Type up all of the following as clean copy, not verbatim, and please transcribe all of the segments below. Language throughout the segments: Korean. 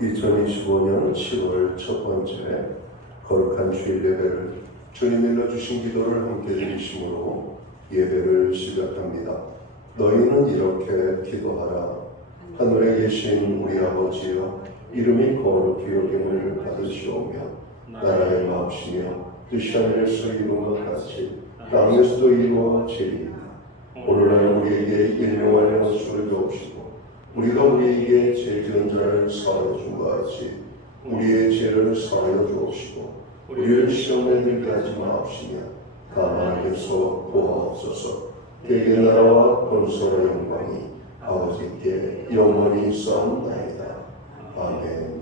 2025년 10월 첫 번째 거룩한 주일 예배를 주님 일러주신 기도를 함께 드리심으로 예배를 시작합니다. 너희는 이렇게 기도하라. 하늘에 계신 우리 아버지여, 이름이 거룩히 여김을 받으시오며 나라의 마옵시며 뜻이 하늘에서 이룬 것 같이 땅에서도 이루어지리이다. 오늘날 우리에게 일용할 양식을 주옵시고 우리가 우리에게 죄 지은 자를 사하여 준 것 같이 우리의 죄를 사하여 주옵시고 우리를 시험에 들게 하지 마옵시며 다만 하나님께서 구하옵소서. 대개 나라와 권세와 영광이 아버지께 영원히 있사옵나이다. 아멘.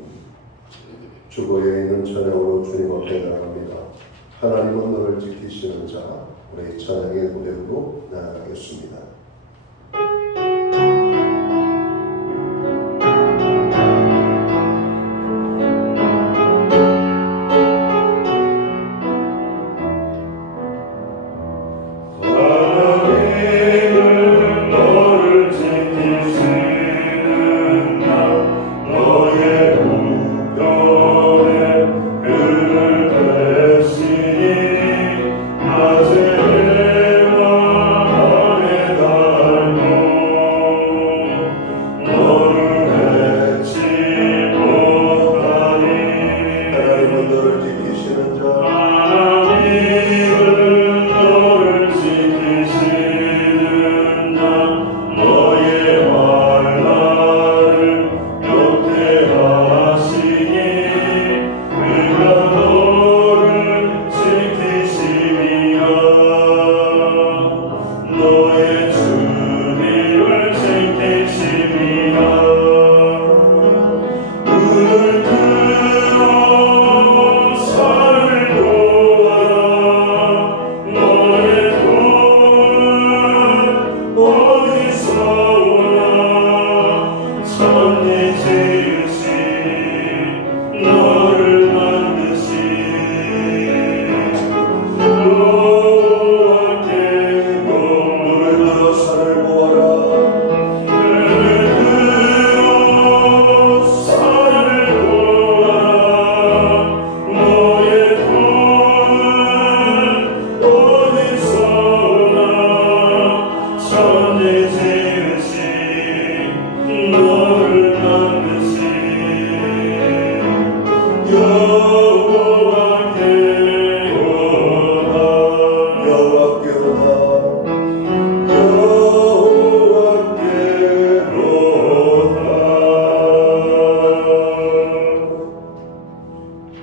주보에 있는 찬양으로 주님 앞에 나갑니다. 하나님은 너를 지키시는 자. 우리 찬양의 무대로 나아가겠습니다.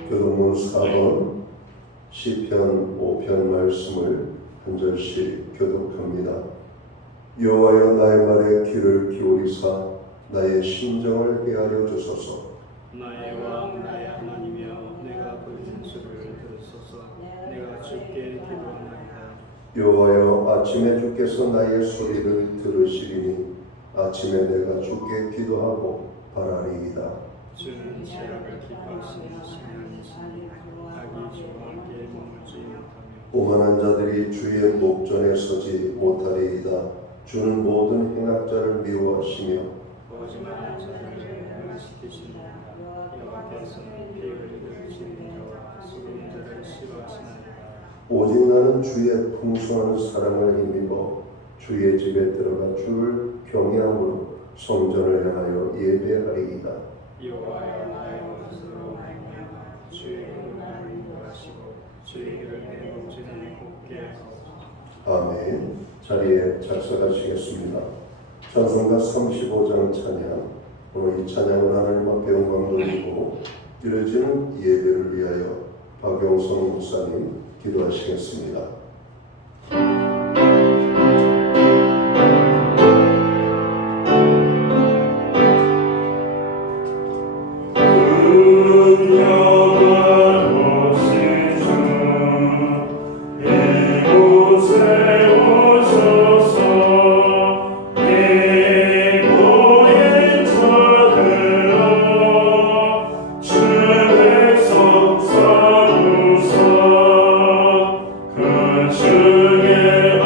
교동문 4번 시편 5편 말씀을 한 절씩 교독합니다. 여호와여, 나의 말에 귀를 기울이사 나의 심정을 헤아려 주소서. 나의 왕 나의 하나님이여, 내가 부르짖는 소리를 들으소서. 내가 주께 기도하나이다. 여호와여, 아침에 주께서 나의 소리를 들으시리니 아침에 내가 주께 기도하고 바라리이다. 주는 죄악을 기뻐하시는 신이 아니시니 악이 주와 함께 머물지 못하며 오만한 자들이 주의 목전에 서지 못하리이다. 주는 모든 행악자를 미워하시며 거짓말하는 자들을 멸시키시니 여호와께서는 피 흘리는 자와 속이는 자를 싫어하시나이다. 오직 나는 주의 풍성한 사랑을 힘입어 주의 집에 들어가 주를 경외함으로 성전을 향하여 예배하리이다. 여호와여, 나의 것으로 말미암아 주의 이름을 인도하시고 주의 길을 내 목전에 곱게 하소서. 아멘. 자리에 작사하시겠습니다. 찬송가 35장 찬양. 오늘 이 찬양을 하나님 앞에 영광 돌리고 드려지는 예배를 위하여 박영성 목사님 기도하시겠습니다. 주의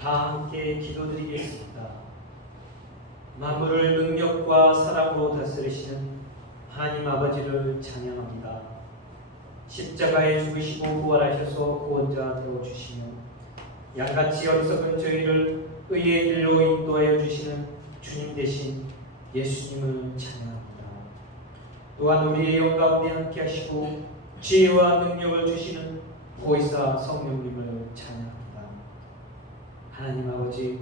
다 함께 기도드리겠습니다. 만물을 능력과 사랑으로 다스리시는 하나님 아버지를 찬양합니다. 십자가에 죽으시고 부활하셔서 구원자 되어주시며 양같이 어리석은 저희를 의의 길로 인도하여 주시는 주님 대신 예수님을 찬양합니다. 또한 우리의 영 가운데 함께 하시고 지혜와 능력을 주시는 보혜사 성령님을 찬양합니다. 하나님 아버지,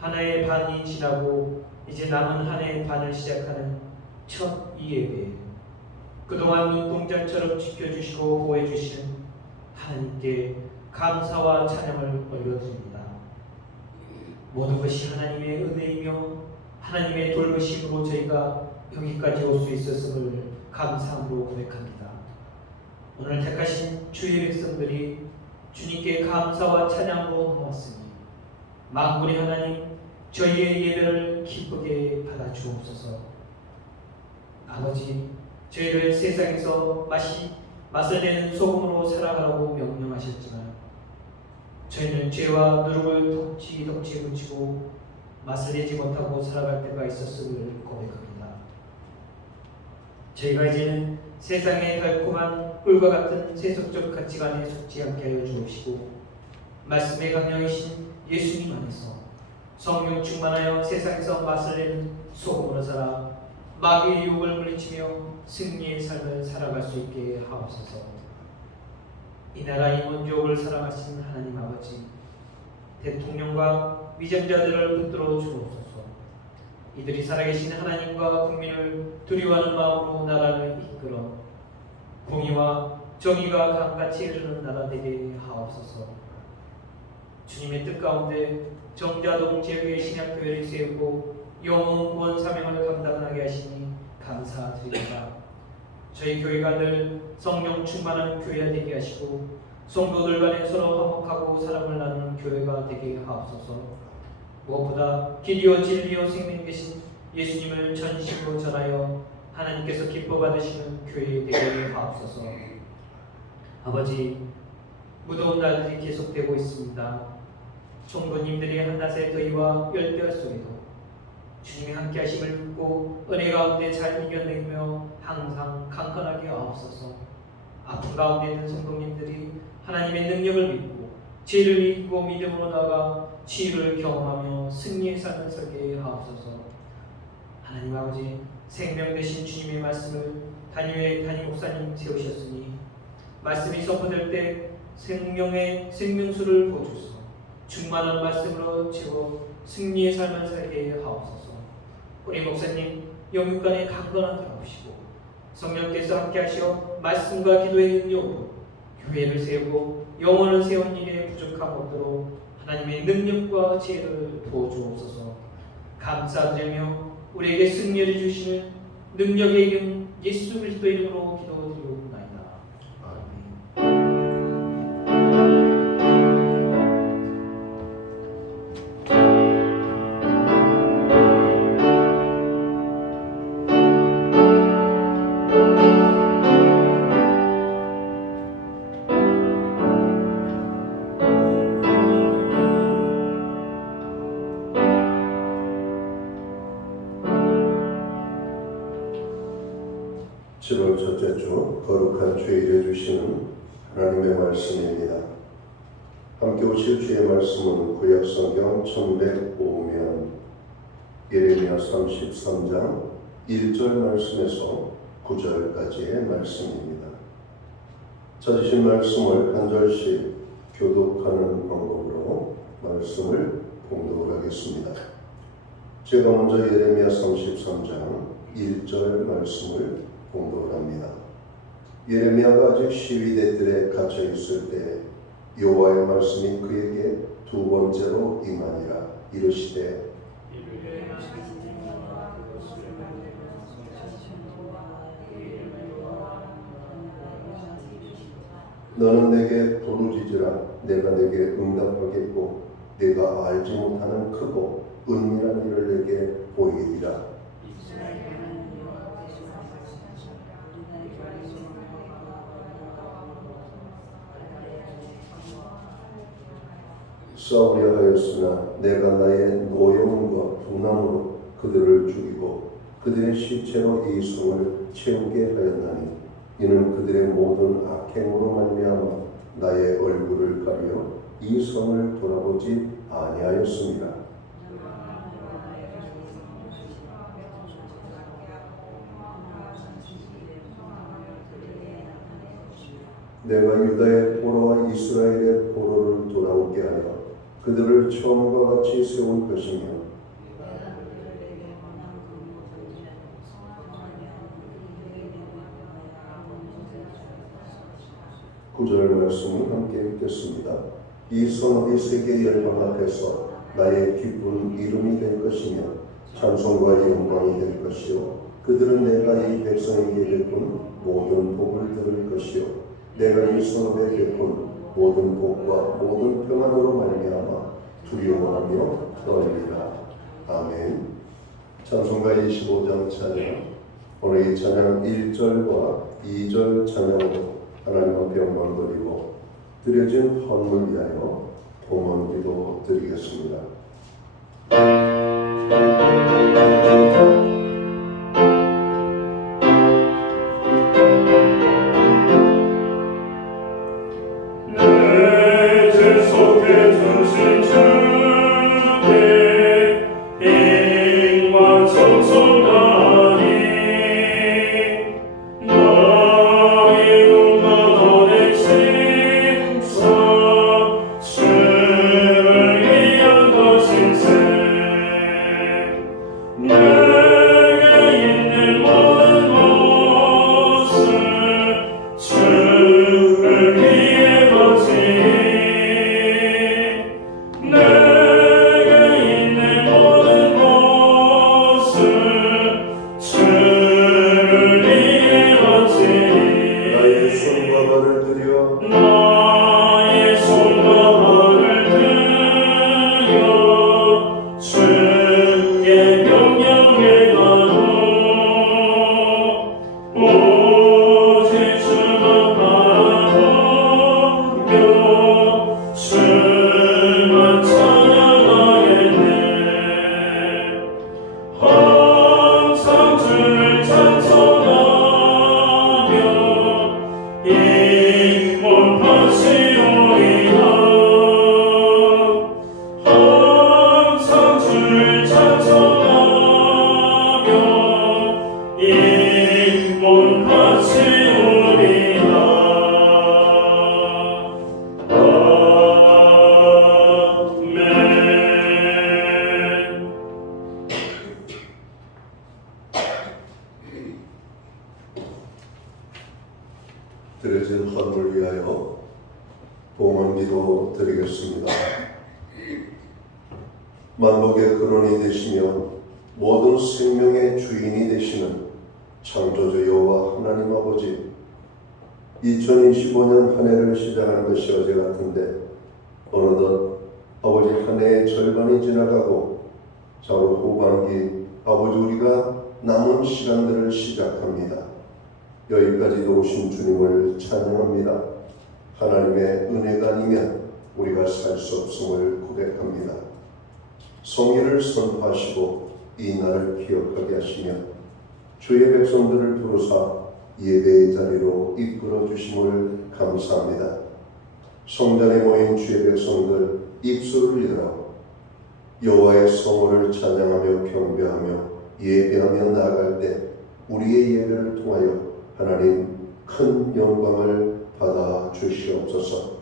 하나의 반이 지나고 이제 남은 한 해의 반을 시작하는 첫 이 예배, 그동안 눈동자처럼 지켜주시고 보호해주시는 하나님께 감사와 찬양을 올려드립니다. 모든 것이 하나님의 은혜이며 하나님의 돌보심으로 저희가 여기까지 올 수 있었음을 감사함으로 고백합니다. 오늘 택하신 주의 백성들이 주님께 감사와 찬양으로 나왔으니 만군의 하나님, 저희의 예배를 기쁘게 받아주옵소서. 아버지, 저희를 세상에서 맛을 내는 소금으로 살아가라고 명령하셨지만 저희는 죄와 누룩을 덕지덕지 묻히고 맛을 내지 못하고 살아갈 때가 있었음을 고백합니다. 저희가 이제는 세상의 달콤한 꿀과 같은 세속적 가치관에 속지 않게 하여 주옵시고 말씀의 강령이신 예수님 안에서 성령 충만하여 세상에서 맛을 내는 소금으로 살아 마귀의 유혹을 물리치며 승리의 삶을 살아갈 수 있게 하옵소서. 이 나라 이 민족을 사랑하시는 하나님 아버지, 대통령과 위정자들을 붙들어 주옵소서. 이들이 살아계신 하나님과 국민을 두려워하는 마음으로 나라를 이끌어 공의와 정의가 강같이 흐르는 나라 되게 하옵소서. 주님의 뜻 가운데 정자동 지역의 신약교회를 세우고 영혼 구원 사명을 감당하게 하시니 감사드립니다. 저희 교회가 늘 성령 충만한 교회가 되게 하시고 성도들 간에 서로 화목하고 사랑을 나누는 교회가 되게 하옵소서. 무엇보다 길이요 진리요 생명 되신 예수님을 전심으로 전하여 하나님께서 기뻐 받으시는 교회 되게 하옵소서. 아버지, 무더운 날들이 계속되고 있습니다. 총부님들이 한낮의 더위와 열대어 속에도 주님이 함께 하심을 믿고 은혜 가운데 잘 이겨내며 항상 강건하게 하옵소서. 아픈 가운데 있는 성도님들이 하나님의 능력을 믿고 죄를 이기고 믿음으로 나아가 치유를 경험하며 승리의 삶을 살게 하옵소서. 하나님 아버지, 생명 되신 주님의 말씀을 단임 목사님 세우셨으니 말씀이 선포될 때 생명수를 부어주소 충만한 말씀으로 채워 승리의 삶을 살게 하옵소서. 우리 목사님 영육간에 강건하게 하옵시고 성령께서 함께 하시어 말씀과 기도의 능력으로 교회를 세우고 영혼을 세운 일에 부족함 없도록 하나님의 능력과 지혜를 부어주옵소서. 감사드리며 우리에게 승리를 주시는 능력의 이름 예수 그리스도 이름으로 기도드리옵나이다. 아멘. 첫째 주 거룩한 주일에 주시는 하나님의 말씀입니다. 함께 오실 주의 말씀은 구약성경 1105면 예레미야 33장 1절 말씀에서 9절까지의 말씀입니다. 찾으신 말씀을 한 절씩 교독하는 방법으로 말씀을 봉독을 하겠습니다. 제가 먼저 예레미야 33장 1절 말씀을 공독을 합니다. 예레미야가 아직 시위대들에 갇혀 있을 때 여호와의 말씀이 그에게 두 번째로 임하니라. 이르시되 너는 내게 부르짖으라. 내가 내게 응답하겠고 내가 알지 못하는 크고 은밀한 일을 내게 보이리라. 싸우려 하였으나 내가 나의 노여움과 분함으로 그들을 죽이고 그들의 시체로 이 성을 채우게 하였나니 이는 그들의 모든 악행으로 말미암아 나의 얼굴을 가려 이 성을 돌아보지 아니하였습니다. 내가 유다의 포로와 이스라엘의 포로를 돌아오게 하여 그들을 처음과 같이 세울 것이며 구절 말씀을 함께 읽겠습니다. 이 성읍이 세계 열방 앞에서 나의 기쁜 이름이 될 것이며 찬송과 영광이 될 것이요 그들은 내가 이 백성에게 베푼 모든 복을 들을 것이요 내가 이 성읍에 베푼 모든 복과 모든 평안으로 말미암아 두려워하며 떨리라. 아멘. 찬송가 25장 찬양. 오늘 이 찬양 1절과 2절 찬양으로 하나님 앞에 영광 드리고 드려진 헌물 위하여 봉헌기도 드리겠습니다. 드려진 헌물 위하여 봉헌기도 드리겠습니다. 만복의 근원이 되시며 모든 생명의 주인이 되시는 창조주 여호와 하나님 아버지, 2025년 한 해를 시작하는 것이 어제 같은데 어느덧 아버지 한 해의 절반이 지나가고 좌우 후반기 아버지 우리가 남은 시간들을 시작합니다. 여기까지도 오신 주님을 찬양합니다. 하나님의 은혜가 아니면 우리가 살 수 없음을 고백합니다. 성의를 선포하시고 이 날을 기억하게 하시며 주의 백성들을 부르사 예배의 자리로 이끌어 주심을 감사합니다. 성전에 모인 주의 백성들 입술을 열어 여호와의 성호를 찬양하며 경배하며 예배하며 나아갈 때 우리의 예배를 통하여 하나님 큰 영광을 받아 주시옵소서.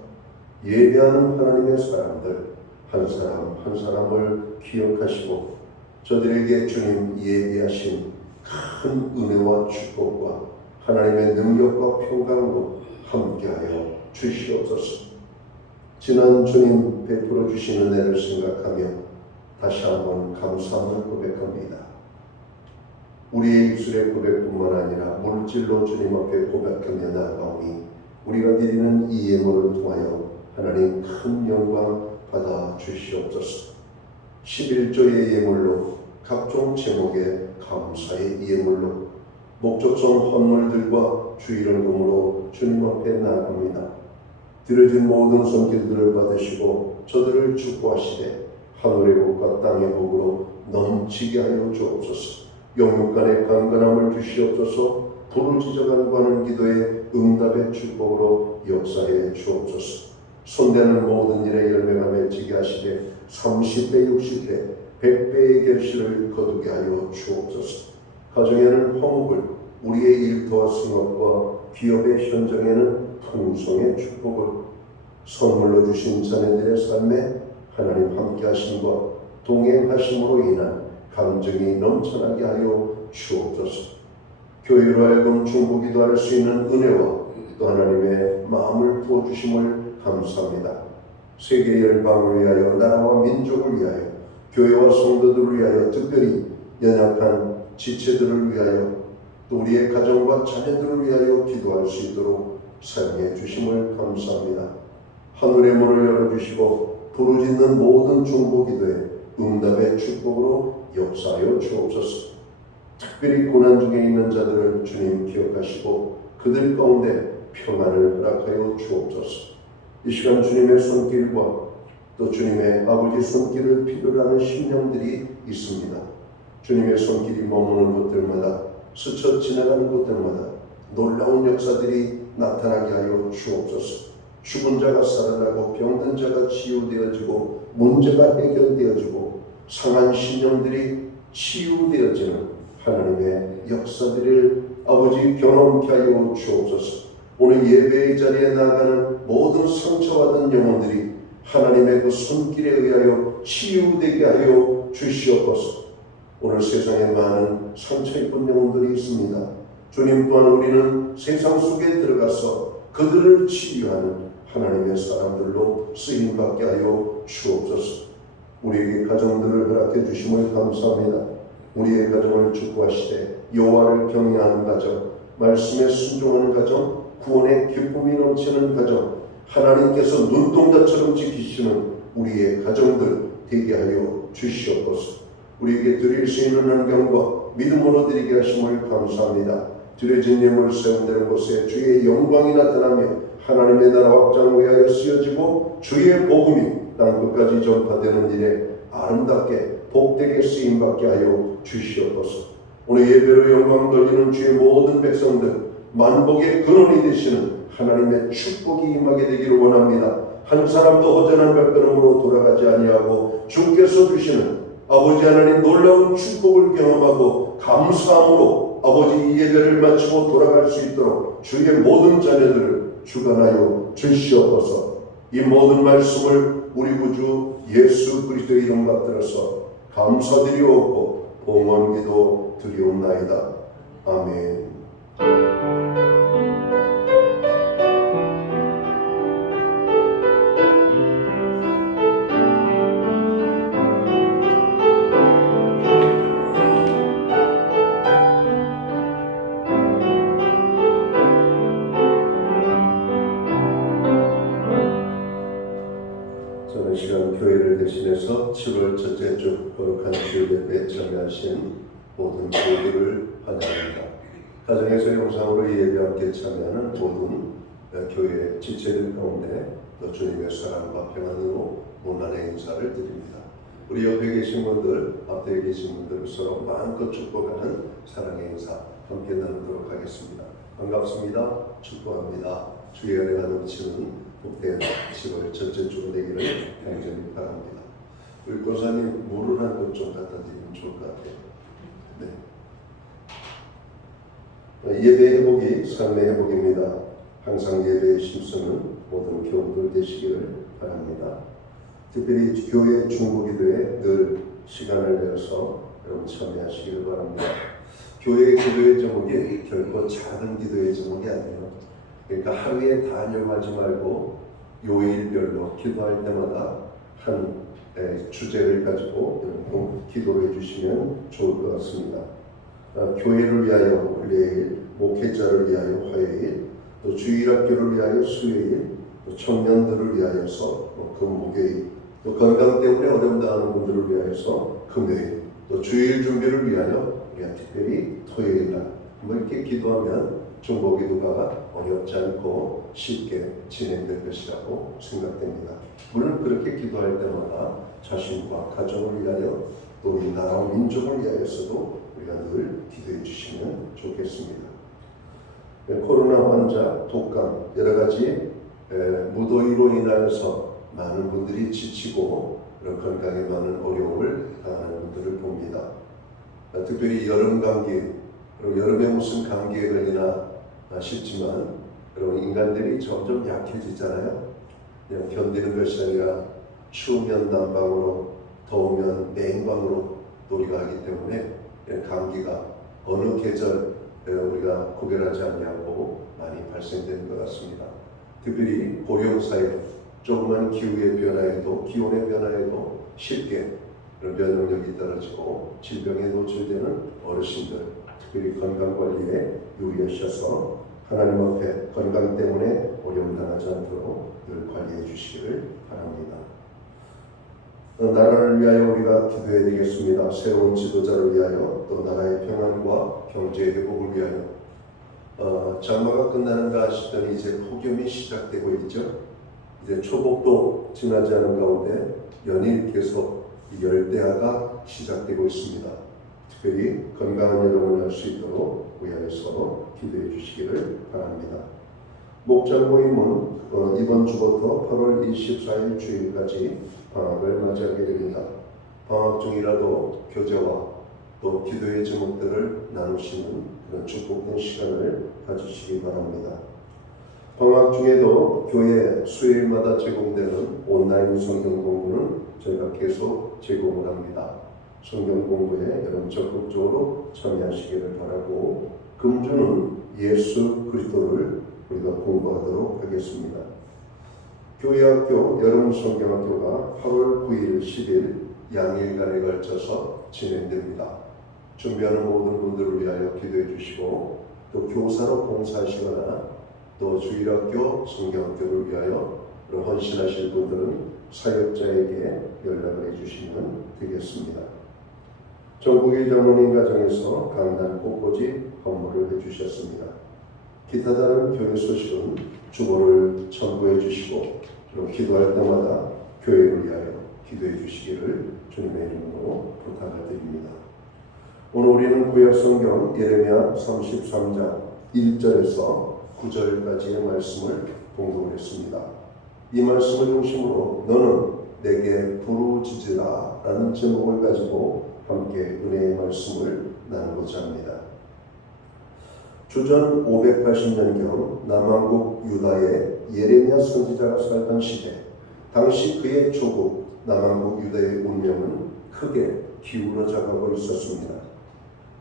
예배하는 하나님의 사람들 한 사람 한 사람을 기억하시고 저들에게 주님 예비하신 큰 은혜와 축복과 하나님의 능력과 평강으로 함께하여 주시옵소서. 지난 주님 베풀어 주신 은혜를 생각하며 다시 한번 감사함을 고백합니다. 우리의 입술의 고백뿐만 아니라 물질로 주님 앞에 고백하며 나아가오니 우리가 드리는 이 예물을 통하여 하나님 큰 영광 받아 주시옵소서. 11조의 예물로 각종 제목의 감사의 예물로 목적성 헌물들과 주일헌금으로 주님 앞에 나아갑니다. 드려진 모든 손길들을 받으시고 저들을 축복하시되 하늘의 복과 땅의 복으로 넘치게 하여 주옵소서. 영육간의 강건함을 주시옵소서. 부르짖어간 구하는 기도에 응답의 축복으로 역사해 주옵소서. 손대는 모든 일에 열매가 맺히게 하시되 30배, 60배, 100배의 결실을 거두게 하여 주옵소서. 가정에는 화목을, 우리의 일터와 승업과 기업의 현장에는 풍성의 축복을, 선물로 주신 자녀들의 삶에 하나님 함께 하심과 동행하심으로 인한 감정이 넘쳐나게 하여 주옵소서. 교회로 하여금 중보기도 할 수 있는 은혜와 또 하나님의 마음을 부어주심을 감사합니다. 세계 열방을 위하여, 나라와 민족을 위하여, 교회와 성도들을 위하여, 특별히 연약한 지체들을 위하여, 또 우리의 가정과 자녀들을 위하여 기도할 수 있도록 사용해 주심을 감사합니다. 하늘의 문을 열어주시고 부르짖는 모든 중보기도에 응답의 축복으로 역사하여 주옵소서. 특별히 고난 중에 있는 자들을 주님 기억하시고 그들 가운데 평안을 허락하여 주옵소서. 이 시간 주님의 손길과 또 주님의 아버지 손길을 필요로 하는 심령들이 있습니다. 주님의 손길이 머무는 곳들마다, 스쳐 지나가는 곳들마다 놀라운 역사들이 나타나게 하여 주옵소서. 죽은 자가 살아나고 병든 자가 치유되어지고 문제가 해결되어지고 상한 심령들이 치유되어지는 하나님의 역사들을 아버지 경험케 하여 주옵소서. 오늘 예배의 자리에 나아가는 모든 상처받은 영혼들이 하나님의 그 손길에 의하여 치유되게 하여 주시옵소서. 오늘 세상에 많은 상처 입은 영혼들이 있습니다. 주님 또한 우리는 세상 속에 들어가서 그들을 치유하는 하나님의 사람들로 쓰임받게 하여 주옵소서. 우리에게 가정들을 허락해 주심을 감사합니다. 우리의 가정을 축복하시되 여호와를 경외하는 가정, 말씀에 순종하는 가정, 구원의 기쁨이 넘치는 가정, 하나님께서 눈동자처럼 지키시는 우리의 가정들 되게 하여 주시옵소서. 우리에게 드릴 수 있는 환경과 믿음으로 드리게 하심을 감사합니다. 드려진 예물을 세운되는 곳에 주의 영광이 나타나며 하나님의 나라 확장을 위하여 쓰여지고 주의 복음이 땅끝까지 전파되는 일에 아름답게 복되게 쓰임받게 하여 주시옵소서. 오늘 예배로 영광 돌리는 주의 모든 백성들, 만복의 근원이 되시는 하나님의 축복이 임하게 되기를 원합니다. 한 사람도 허전한 발걸음으로 돌아가지 아니하고 주께서 주시는 아버지 하나님 놀라운 축복을 경험하고 감사함으로 아버지 이 예배를 마치고 돌아갈 수 있도록 주의 모든 자녀들을 주관하여 주시옵소서. 이 모든 말씀을 우리 구주 예수 그리스도의 이름 받들어서 감사드리옵고 봉헌기도 드리옵나이다. 아멘. 저는 시간 교회를 대신해서 7월 첫째 주 거룩한 주일 예배에 참여하신 모든 교우들을 환영합니다. 가정에서 영상으로 예배 함께 참여하는 모든 교회 지체들 가운데 또 주님의 사랑과 평안으로 문안의 인사를 드립니다. 우리 옆에 계신 분들, 앞에 계신 분들 서로 마음껏 축복하는 사랑의 인사 함께 나누도록 하겠습니다. 반갑습니다. 축복합니다. 주의 은혜가 넘치는 복된 7월 첫째 주가 되기를 간절히 바랍니다. 우리 권사님 물을 한 것 좀 갖다 드리면 좋을 것 같아요. 네. 예배의 회복이 삶의 회복입니다. 항상 예배에 힘쓰는 모든 교우들 되시기를 바랍니다. 특별히 교회 중보기도에 늘 시간을 내서 여러분 참여하시기를 바랍니다. 교회의 기도의 제목이 결코 작은 기도의 제목이 아니에요. 그러니까 하루에 다 하려고 하지 말고 요일별로 기도할 때마다 한 주제를 가지고 여러분 기도를 해주시면 좋을 것 같습니다. 교회를 위하여 월요일, 목회자를 위하여 화요일, 또 주일학교를 위하여 수요일, 또 청년들을 위하여서 금목요일, 또 건강 때문에 어려움 당하는 분들을 위하여서 금요일, 또 주일 준비를 위하여 우리가 특별히 토요일 날 이렇게 기도하면 중보기도가 어렵지 않고 쉽게 진행될 것이라고 생각됩니다. 물론 그렇게 기도할 때마다 자신과 가정을 위하여 또 우리 나라와 민족을 위하여서도 우리가 늘 기도해 주시면 좋겠습니다. 코로나 환자, 독감, 여러 가지 무더위로 인하여서 많은 분들이 지치고 그런 건강에 많은 어려움을 당하는 분들을 봅니다. 특별히 여름 감기, 그리고 여름에 무슨 감기에 걸리나 싶지만 여러분 인간들이 점점 약해지잖아요. 그냥 견디는 것이 아니라 추우면 난방으로, 더우면 냉방으로 놀이가 하기 때문에 감기가 어느 계절 우리가 구별하지 않냐고 많이 발생되는 것 같습니다. 특별히 고령사회, 조그만 기후의 변화에도, 기온의 변화에도 쉽게 면역력이 떨어지고 질병에 노출되는 어르신들, 특별히 건강관리에 유의하셔서 하나님 앞에 건강 때문에 어려움 당하지 않도록 늘 관리해 주시기를 바랍니다. 나라를 위하여 우리가 기도해야 되겠습니다. 새로운 지도자를 위하여, 또 나라의 평안과 경제 회복을 위하여. 장마가 끝나는가 싶더니 이제 폭염이 시작되고 있죠. 이제 초복도 지나지 않은 가운데 연일 계속 열대야가 시작되고 있습니다. 특별히 건강한 여러분을 할 수 있도록 위하여서 기도해 주시기를 바랍니다. 목장 모임은 이번 주부터 8월 24일 주일까지 방학을 맞이하게 됩니다. 방학 중이라도 교제와 또 기도의 제목들을 나누시는 그런 축복된 시간을 가지시기 바랍니다. 방학 중에도 교회 수요일마다 제공되는 온라인 성경 공부는 저희가 계속 제공을 합니다. 성경 공부에 여러분 적극적으로 참여하시기를 바라고, 금주는 예수 그리스도를 우리가 공부하도록 하겠습니다. 교회학교 여름 성경학교가 8월 9일, 10일 양일간에 걸쳐서 진행됩니다. 준비하는 모든 분들을 위하여 기도해 주시고, 또 교사로 봉사하시거나 또 주일학교 성경학교를 위하여 헌신하실 분들은 사역자에게 연락을 해주시면 되겠습니다. 전국의 장로님 가정에서 강단 곳곳이 헌물을 해주셨습니다. 기타 다른 교회 소식은 주보를 첨부해 주시고, 그리고 기도할 때마다 교회를 위하여 기도해 주시기를 주님의 이름으로 부탁을 드립니다. 오늘 우리는 구약 성경 예레미야 33장 1절에서 9절까지의 말씀을 공부를 했습니다. 이 말씀을 중심으로 너는 내게 부르짖으라 라는 제목을 가지고 함께 은혜의 말씀을 나누고자 합니다. 주전 580년경 남왕국 유다의 예레미야 선지자가 살던 시대, 당시 그의 조국 남왕국 유다의 운명은 크게 기울어져 가고 있었습니다.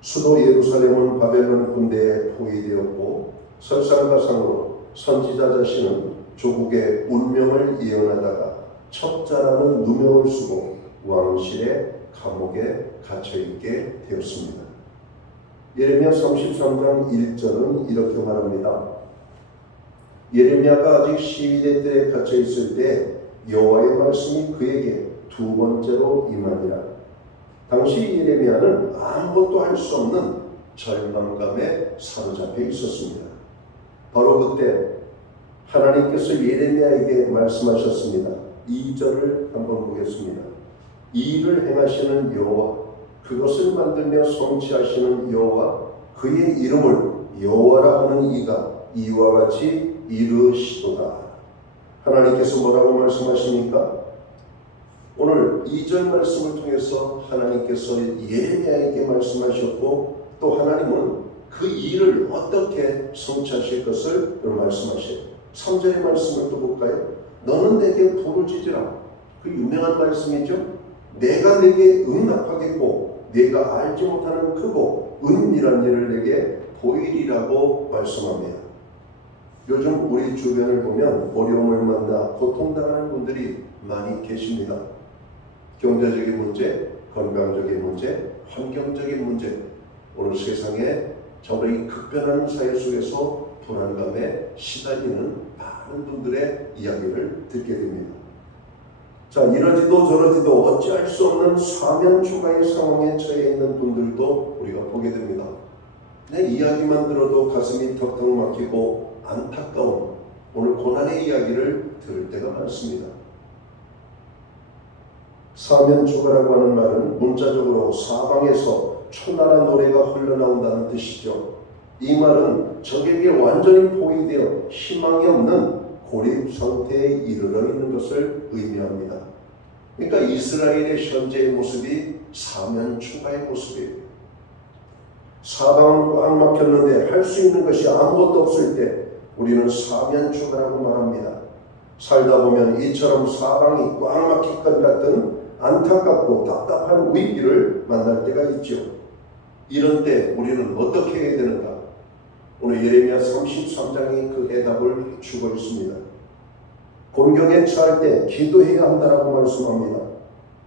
수도 예루살렘은 바벨론 군대에 포위되었고, 설상가상으로 선지자 자신은 조국의 운명을 예언하다가 첩자라는 누명을 쓰고 왕실의 감옥에 갇혀있게 되었습니다. 예레미야 33장 1절은 이렇게 말합니다. 예레미야가 아직 시위대 뜰에 갇혀있을 때 여호와의 말씀이 그에게 두 번째로 임하니라. 당시 예레미야는 아무것도 할 수 없는 절망감에 사로잡혀 있었습니다. 바로 그때 하나님께서 예레미야에게 말씀하셨습니다. 2절을 한번 보겠습니다. 이 일을 행하시는 여호와, 그것을 만들며 성취하시는 여호와, 그의 이름을 여호와라 하는 이가 이와 같이 이르시도다. 하나님께서 뭐라고 말씀하십니까? 오늘 2절 말씀을 통해서 하나님께서 예레미야에게 말씀하셨고, 또 하나님은 그 일을 어떻게 성취하실 것을 말씀하셔요. 3절의 말씀을 또 볼까요? 너는 내게 부르짖으라. 그 유명한 말씀이죠. 내가 내게 응답하겠고 내가 알지 못하는 크고 은밀한 일을 내게 보이리라고 말씀합니다. 요즘 우리 주변을 보면 어려움을 만나 고통당하는 분들이 많이 계십니다. 경제적인 문제, 건강적인 문제, 환경적인 문제, 오늘 세상에 저들이 급변하는 사회 속에서 불안감에 시달리는 많은 분들의 이야기를 듣게 됩니다. 자, 이러지도 저러지도 어찌할 수 없는 사면 초가의 상황에 처해 있는 분들도 우리가 보게 됩니다. 내 이야기만 들어도 가슴이 턱턱 막히고 안타까운 오늘 고난의 이야기를 들을 때가 많습니다. 사면초가라고 하는 말은 문자적으로 사방에서 초나라 노래가 흘러나온다는 뜻이죠. 이 말은 적에게 완전히 포위되어 희망이 없는 고립 상태에 이르러 있는 것을 의미합니다. 그러니까 이스라엘의 현재의 모습이 사면초가의 모습이에요. 사방은 꽉 막혔는데 할 수 있는 것이 아무것도 없을 때 우리는 사면초가라고 말합니다. 살다 보면 이처럼 사방이 꽉 막힐 것 같은 안타깝고 답답한 위기를 만날 때가 있죠. 이런 때 우리는 어떻게 해야 되는가? 오늘 예레미야 33장이 그 해답을 주고 있습니다. 곤경에 처할 때 기도해야 한다라고 말씀합니다.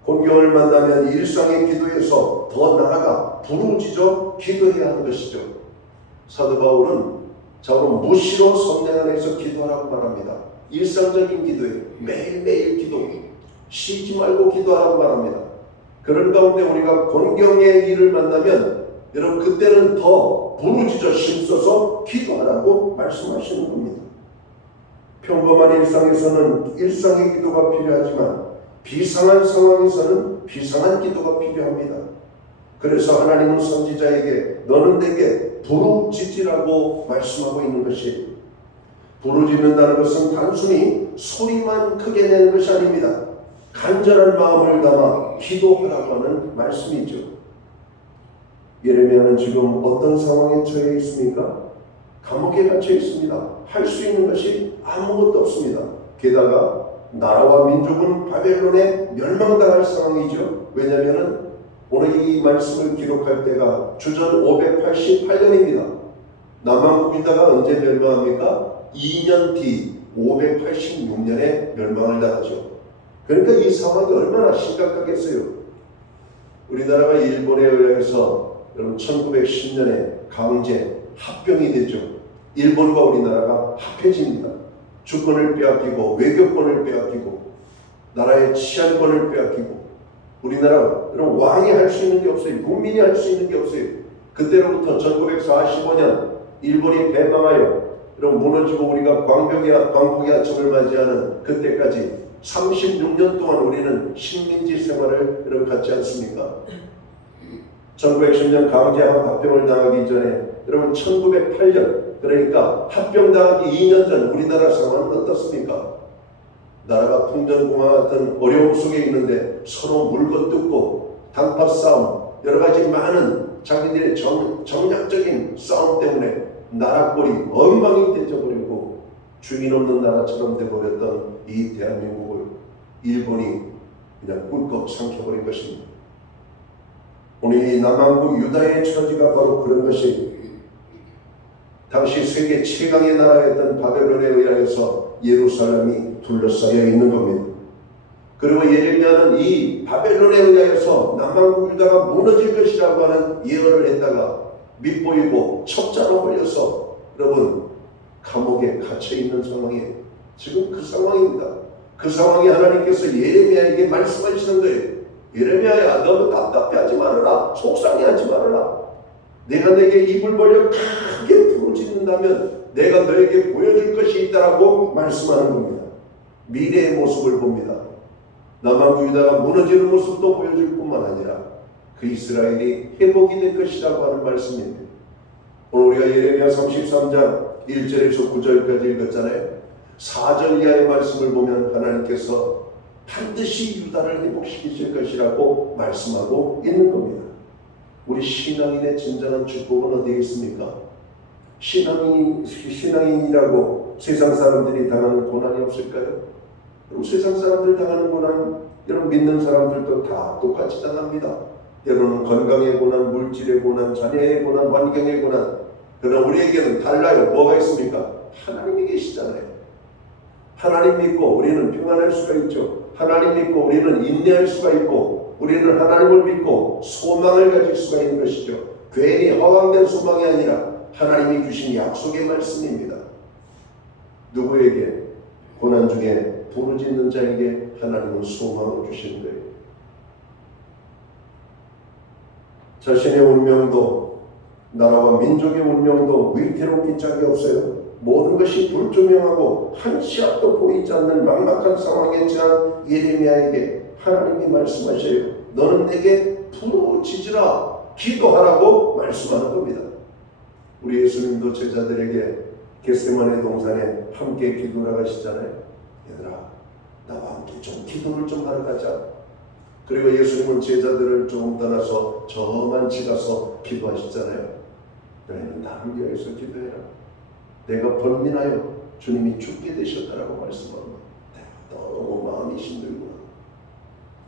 곤경을 만나면 일상의 기도에서 더 나아가 부르짖어 기도해야 하는 것이죠. 사도 바울은 자로 무시로 성령 안에서 기도하라고 말합니다. 일상적인 기도에 매일매일 기도, 쉬지 말고 기도하라고 말합니다. 그런 가운데 우리가 곤경의 일을 만나면 여러분 그때는 더 부르짖어 힘써서 기도하라고 말씀하시는 겁니다. 평범한 일상에서는 일상의 기도가 필요하지만 비상한 상황에서는 비상한 기도가 필요합니다. 그래서 하나님은 선지자에게 너는 내게 부르짖으라고 말씀하고 있는 것이에요. 부르짖는다는 것은 단순히 소리만 크게 내는 것이 아닙니다. 간절한 마음을 담아 기도하라고 하는 말씀이죠. 예레미야는 지금 어떤 상황에 처해 있습니까? 감옥에 갇혀 있습니다. 할 수 있는 것이 아무것도 없습니다. 게다가 나라와 민족은 바벨론에 멸망당할 상황이죠. 왜냐하면 오늘 이 말씀을 기록할 때가 주전 588년입니다. 남왕국 유다가 언제 멸망합니까? 2년 뒤 586년에 멸망을 당하죠. 그러니까 이 상황이 얼마나 심각하겠어요. 우리나라가 일본에 의해서 여러분 1910년에 강제 합병이 되죠. 일본과 우리나라가 합해집니다. 주권을 빼앗기고 외교권을 빼앗기고 나라의 치안권을 빼앗기고 우리나라 여러분 왕이 할 수 있는 게 없어요. 국민이 할 수 있는 게 없어요. 그때로부터 1945년 일본이 패망하여 여러분 무너지고 우리가 광복의 아침을 맞이하는 그때까지 36년 동안 우리는 식민지 생활을 여러분 갖지 않습니까? 1910년 강제 합병을 당하기 전에 여러분 1908년 그러니까 합병당하기 2년 전 우리나라 상황은 어떻습니까? 나라가 풍전공화 같은 어려움 속에 있는데 서로 물거뜯고 단파 싸움 여러가지 많은 자기들의 정략적인 싸움 때문에 나라 꼴이 엉망이 되어버리고 주인 없는 나라처럼 되어버렸던 이 대한민국을 일본이 그냥 꿀꺽 삼켜버린 것입니다. 오늘 이 남왕국 유다의 처지가 바로 그런 것이 당시 세계 최강의 나라였던 바벨론에 의하여서 예루살렘이 둘러싸여 있는 겁니다. 그리고 예레미야는 이 바벨론에 의하여서 남왕국 유다가 무너질 것이라고 하는 예언을 했다가 밉보이고 첩자로 걸려서 여러분 감옥에 갇혀있는 상황이에요. 지금 그 상황입니다. 그 상황에 하나님께서 예레미야에게 말씀하시는 거예요. 예레미야야 너무 답답해하지 말아라. 속상해하지 말아라. 내가 내게 입을 벌려 크게 부르짖는다면 내가 너에게 보여줄 것이 있다라고 말씀하는 겁니다. 미래의 모습을 봅니다. 남왕국 유다가 무너지는 모습도 보여줄 뿐만 아니라 그 이스라엘이 회복이 될 것이라고 하는 말씀입니다. 오늘 우리가 예레미야 33장 1절에서 9절까지 읽었잖아요. 4절 이하의 말씀을 보면 하나님께서 반드시 유다를 회복시키실 것이라고 말씀하고 있는 겁니다. 우리 신앙인의 진정한 축복은 어디에 있습니까? 신앙인이라고 세상 사람들이 당하는 고난이 없을까요? 그럼 세상 사람들 당하는 고난, 여러분 믿는 사람들도 다 똑같이 당합니다. 때로는 건강의 고난, 물질의 고난, 자녀의 고난, 환경의 고난. 그러나 우리에게는 달라요. 뭐가 있습니까? 하나님이 계시잖아요. 하나님 믿고 우리는 평안할 수가 있죠. 하나님 믿고 우리는 인내할 수가 있고 우리는 하나님을 믿고 소망을 가질 수가 있는 것이죠. 괜히 허황된 소망이 아니라 하나님이 주신 약속의 말씀입니다. 누구에게? 고난 중에 부르짖는 자에게 하나님은 소망을 주시는 거예요. 자신의 운명도 나라와 민족의 운명도 위태롭기 짝이 없어요. 모든 것이 불투명하고 한 치 앞도 보이지 않는 막막한 상황에 처한 예레미야에게 하나님이 말씀하셔요. 너는 내게 부르짖으라, 기도하라고 말씀하는 겁니다. 우리 예수님도 제자들에게 겟세마네 동산에 함께 기도하러 가시잖아요. 얘들아, 나와 함께 좀 기도를 좀 하러 가자. 그리고 예수님은 제자들을 조금 떠나서 저만 지가서 기도하시잖아요. 너희는 나를 위하여서 기도해라. 내가 번민하여 주님이 죽게 되셨다라고 말씀합니다. 내가 너무 마음이 힘들구나.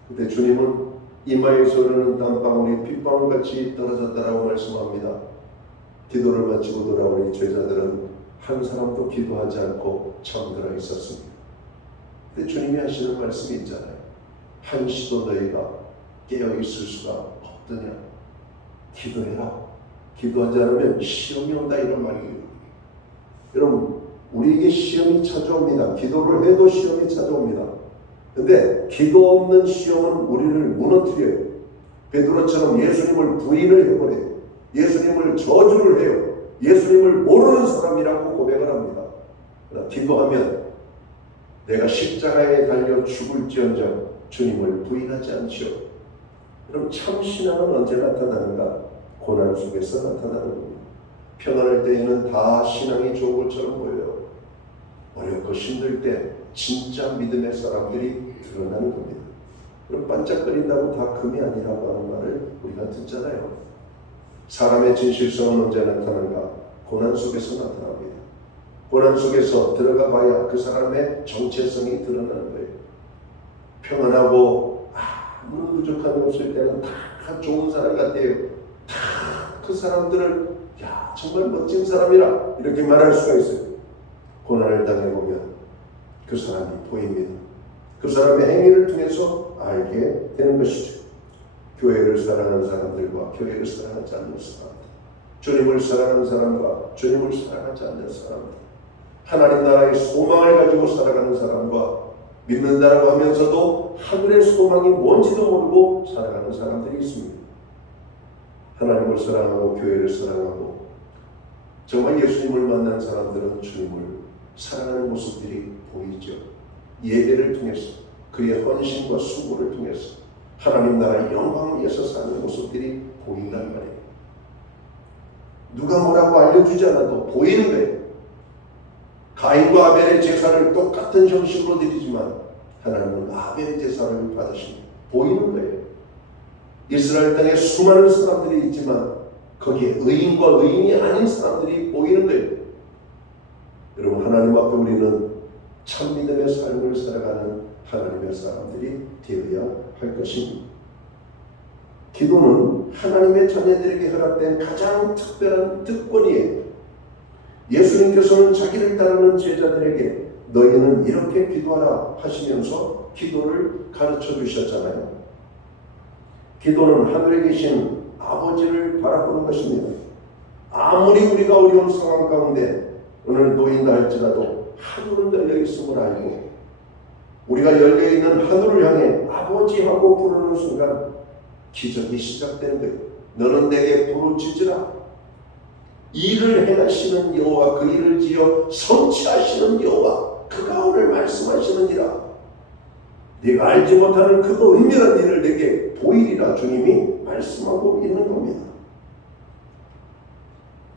그때 주님은 이마에서 흐르는 땀방울이 핏방울같이 떨어졌다라고 말씀합니다. 기도를 마치고 돌아오니 제자들은 한 사람도 기도하지 않고 잠들어 있었습니다. 근데 주님이 하시는 말씀이 있잖아요. 한시도 너희가 깨어있을 수가 없더냐. 기도해라. 기도하지 않으면 시험이 온다, 이런 말이에요. 여러분, 우리에게 시험이 찾아옵니다. 기도를 해도 시험이 찾아옵니다. 근데 기도 없는 시험은 우리를 무너뜨려요. 베드로처럼 예수님을 부인을 해버려요. 예수님을 저주를 해요. 예수님을 모르는 사람이라고 고백을 합니다. 그러나 기도하면 내가 십자가에 달려 죽을지언정 주님을 부인하지 않죠. 그럼 참 신앙은 언제 나타나는가? 고난 속에서 나타나는 겁니다. 평안할 때에는 다 신앙이 좋은 것처럼 보여요. 어렵고 힘들 때 진짜 믿음의 사람들이 드러나는 겁니다. 그럼 반짝거린다고 다 금이 아니라고 하는 말을 우리가 듣잖아요. 사람의 진실성은 언제 나타나는가? 고난 속에서 나타납니다. 고난 속에서 들어가 봐야 그 사람의 정체성이 드러나는 거예요. 평안하고 아무 부족함이 없을 때는 다 좋은 사람 같아요. 다 그 사람들을 야, 정말 멋진 사람이라 이렇게 말할 수가 있어요. 고난을 당해보면 그 사람이 보입니다. 그 사람의 행위를 통해서 알게 되는 것이죠. 교회를 사랑하는 사람들과 교회를 사랑하지 않는 사람들, 주님을 사랑하는 사람과 주님을 사랑하지 않는 사람들, 하나님 나라의 소망을 가지고 살아가는 사람과 믿는다고 하면서도 하늘의 소망이 뭔지도 모르고 살아가는 사람들이 있습니다. 하나님을 사랑하고 교회를 사랑하고 정말 예수님을 만난 사람들은 주님을 사랑하는 모습들이 보이죠. 예배를 통해서 그의 헌신과 수고를 통해서 하나님 나라의 영광을 위해서 사는 모습들이 보인단 말이에요. 누가 뭐라고 알려주지 않아도 보이는 거예요. 가인과 아벨의 제사를 똑같은 형식으로 드리지만 하나님은 아벨의 제사를 받으십니다. 보이는 거예요. 이스라엘 땅에 수많은 사람들이 있지만 거기에 의인과 의인이 아닌 사람들이 보이는 거예요. 여러분, 하나님 앞에 우리는 참 믿음의 삶을 살아가는 하나님의 사람들이 되어야 할 것입니다. 기도는 하나님의 자녀들에게 허락된 가장 특별한 특권이에요. 예수님께서는 자기를 따르는 제자들에게 너희는 이렇게 기도하라 하시면서 기도를 가르쳐 주셨잖아요. 기도는 하늘에 계신 아버지를 바라보는 것입니다. 아무리 우리가 어려운 상황 가운데 오늘 놓인다 할지라도 하늘은 열려 있음을 알고 우리가 열려 있는 하늘을 향해 아버지하고 부르는 순간 기적이 시작되는 거예요. 너는 내게 부르짖으라. 일을 행하시는 여호와, 그 일을 지어 성취하시는 여호와, 그가 오늘 말씀하시느니라. 네가 알지 못하는 그 은밀한 일을 내게 보이리라. 주님이 말씀하고 있는 겁니다.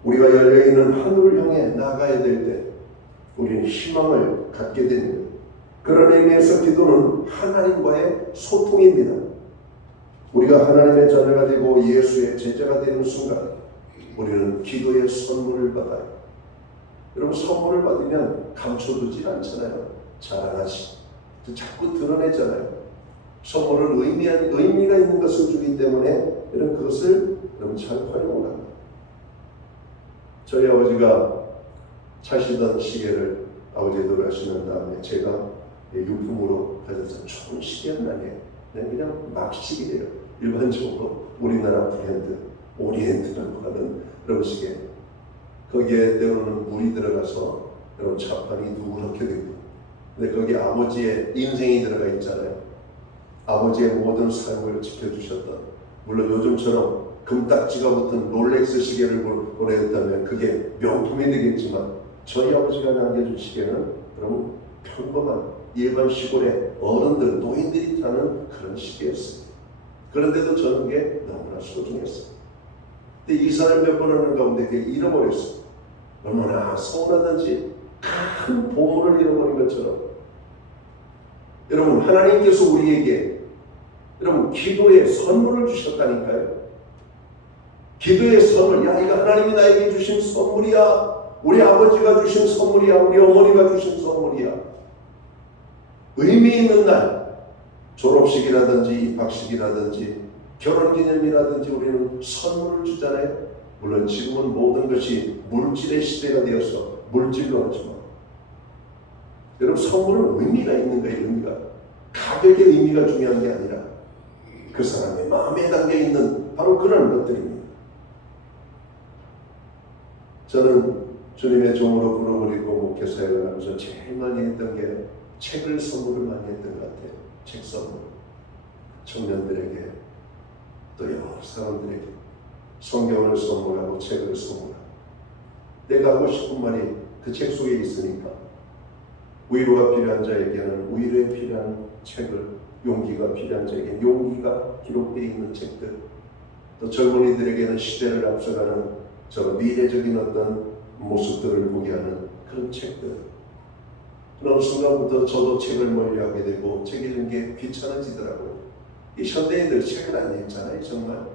우리가 열려있는 하늘을 향해 나가야 될 때 우리는 희망을 갖게 됩니다. 그런 의미에서 기도는 하나님과의 소통입니다. 우리가 하나님의 자녀가 되고 예수의 제자가 되는 순간 우리는 기도의 선물을 받아요. 여러분, 선물을 받으면 감춰두지 않잖아요. 자랑하지. 자꾸 드러내잖아요. 선물은 의미가 있는 것을 주기 때문에 여러분 그것을 여러분 잘 활용을 합니다. 저희 아버지가 차시던 시계를 아버지 돌아가시는 다음에 제가 유품으로 가져서 좋은 시계는 아니에요. 그냥 막 시계예요. 일반적으로 우리나라 브랜드 오리엔트라고 하는 그런 시계. 거기에 때로는 물이 들어가서 여러분 자판이 누렇게 되고, 근데 거기 아버지의 인생이 들어가 있잖아요. 아버지의 모든 삶을 지켜주셨던, 물론 요즘처럼 금딱지가 붙은 롤렉스 시계를 보내줬다면 그게 명품이 되겠지만 저희 아버지가 남겨준 시계는 여러분 평범한 일반 시골의 어른들, 노인들이 타는 그런 시계였어요. 그런데도 저는 그게 너무나 소중했어요. 근데 이사를 몇 번 하는 가운데 그게 잃어버렸어요. 얼마나 서운하든지 큰 보물을 잃어버린 것처럼. 여러분, 하나님께서 우리에게 여러분 기도의 선물을 주셨다니까요. 기도의 선물, 야 이거 하나님이 나에게 주신 선물이야. 우리 아버지가 주신 선물이야. 우리 어머니가 주신 선물이야. 의미 있는 날, 졸업식이라든지 입학식이라든지 결혼기념이라든지 우리는 선물을 주잖아요. 물론 지금은 모든 것이 물질의 시대가 되어서 물질로 하지만 여러분 선물은 의미가 있는 거예요. 의미가 가격의 의미가 중요한 게 아니라 그 사람의 마음에 담겨있는 바로 그런 것들입니다. 저는 주님의 종으로 부르버리고 목회 사역을 하면서 제일 많이 했던 게 책을 선물을 많이 했던 것 같아요. 책 선물. 청년들에게 또 여러 사람들에게 성경을 선물하고 책을 선물하고 내가 하고 싶은 말이 그 책 속에 있으니까 위로가 필요한 자에게는 위로에 필요한 책을, 용기가 필요한 자에게는 용기가 기록되어 있는 책들, 또 젊은이들에게는 시대를 앞서가는 저 미래적인 어떤 모습들을 보게 하는 그런 책들. 그런 순간부터 저도 책을 멀리하게 되고 책 읽는 게 귀찮아지더라고요. 이 현대인들 책을 안 읽잖아요. 정말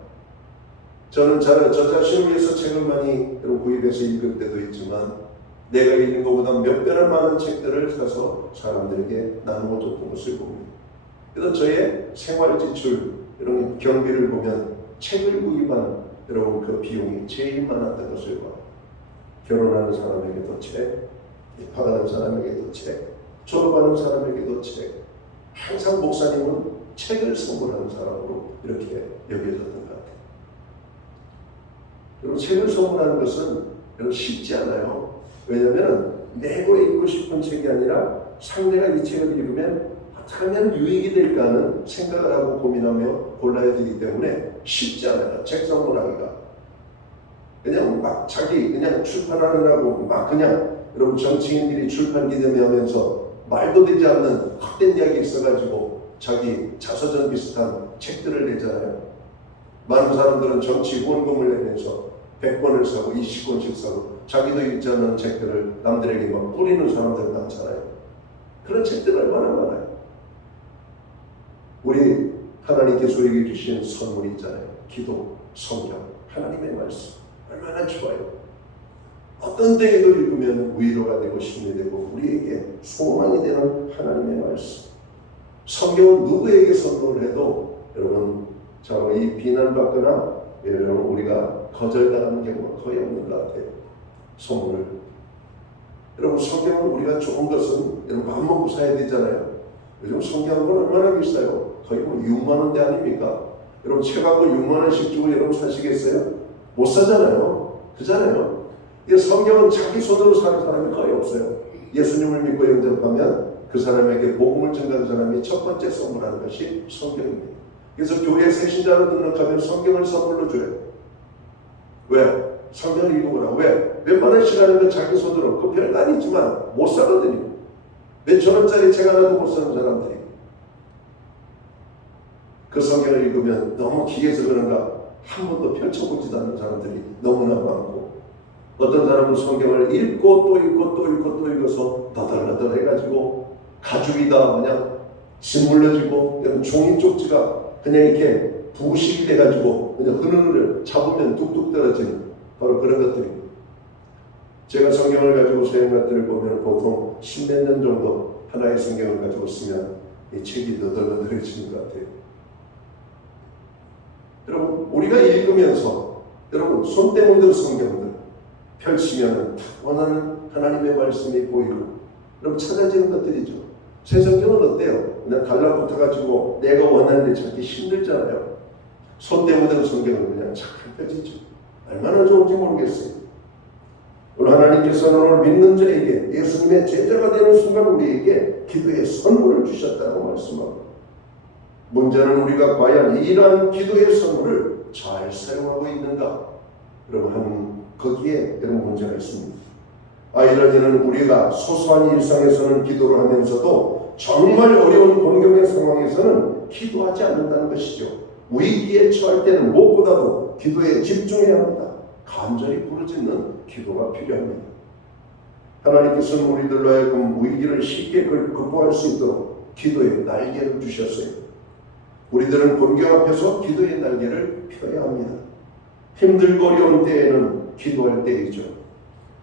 저는 저 자신을 위해서 책을 많이 구입해서 읽을 때도 있지만 내가 읽는 것보다 몇 배나 많은 책들을 사서 사람들에게 나누어 줬던 것을 봅니다. 그래서 저의 생활 지출 이런 경비를 보면 책을 구입하는 여러분 그 비용이 제일 많았던 것을 봐요. 결혼하는 사람에게도 책, 입학하는 사람에게도 책, 졸업하는 사람에게도 책. 항상 목사님은 책을 선물하는 사람으로 이렇게 여겨졌던 것 같아요. 여러분 책을 선물하는 것은 여러분 쉽지 않아요. 왜냐하면 내고 읽고 싶은 책이 아니라 상대가 이 책을 읽으면 어떻게 하면 유익이 될까 하는 생각을 하고 고민하며 골라야 되기 때문에 쉽지 않아요. 책 선물하기가. 그냥 막 자기 그냥 출판하느라고 막 그냥 여러분 정치인들이 출판 기념회 하면서 말도 되지 않는 헛된 이야기 있어가지고 자기 자서전 비슷한 책들을 내잖아요. 많은 사람들은 정치 후원금을 내면서 100권을 사고 20권씩 사고 자기도 읽지 않는 책들을 남들에게 막 뿌리는 사람들 많잖아요. 그런 책들 얼마나 많아요. 우리 하나님께서 우리에게 주신 선물이 있잖아요. 기도, 성경, 하나님의 말씀 얼마나 좋아요. 어떤 때에도 읽으면 위로가 되고 힘이 되고 우리에게 소망이 되는 하나님의 말씀. 성경은 누구에게 선물을 해도 여러분 이 비난받거나 여러분 우리가 거절당하는 경우가 거의 없는 것 같아요. 선물을. 여러분 성경은 우리가 좋은 것은 여러분 밥 먹고 사야 되잖아요. 요즘 성경은 얼마나 비싸요? 거의 뭐 6만 원대 아닙니까? 여러분 책 한 권 6만 원씩 주고 여러분 사시겠어요? 못 사잖아요. 그잖아요. 이 성경은 자기 손으로 사는 사람이 거의 없어요. 예수님을 믿고 영접하면 그 사람에게 복음을 전가한 사람이 첫 번째 선물하는 것이 성경입니다. 그래서 교회 새신자로 등록하면 성경을 선물로 줘요. 왜? 성경을 읽어보라. 왜? 몇만 원씩 하는 건 자기 손으로 그 별거 아니지만 못 사거든요. 몇천 원짜리 책 하나도 못 사는 사람들이. 그 성경을 읽으면 너무 기해서 그런가 한 번도 펼쳐보지도 않는 사람들이 너무나 많고 어떤 사람은 성경을 읽고 또 읽고 또 읽고 또 읽어서 너덜너덜 해가지고 가죽이다 그냥 짓물러지고 종이 쪽지가 그냥 이렇게 부식이 돼가지고 그냥 흐느흐느 잡으면 뚝뚝 떨어지는 바로 그런 것들입니다. 제가 성경을 가지고 쓰는 것들을 보면 보통 10몇 년 정도 하나의 성경을 가지고 쓰면 이 책이 너덜너덜해지는 것 같아요. 여러분 우리가 읽으면서 여러분 손때 묻은 성경들 펼치면 원하는 하나님의 말씀이 보이고 여러분 찾아지는 것들이죠. 새 성경은 어때요? 그냥 달라붙어가지고 내가 원하는 데 찾기 힘들잖아요. 손때 묻은 성경은 그냥 착 펼치죠. 얼마나 좋은지 모르겠어요. 오늘 하나님께서는 오늘 믿는 자에게 예수님의 제자가 되는 순간 우리에게 기도의 선물을 주셨다고 말씀합니다. 문제는 우리가 과연 이러한 기도의 선물을 잘 사용하고 있는가? 여러분, 거기에 여러분 문제가 있습니다. 이런 일은 우리가 소소한 일상에서는 기도를 하면서도 정말 어려운 공경의 상황에서는 기도하지 않는다는 것이죠. 위기에 처할 때는 무엇보다도 기도에 집중해야 합니다. 간절히 부르짖는 기도가 필요합니다. 하나님께서는 우리들로 하여금 위기를 쉽게 극복할 수 있도록 기도의 날개를 주셨어요. 우리들은 공경 앞에서 기도의 날개를 펴야 합니다. 힘들고 어려운 때에는 기도할 때이죠.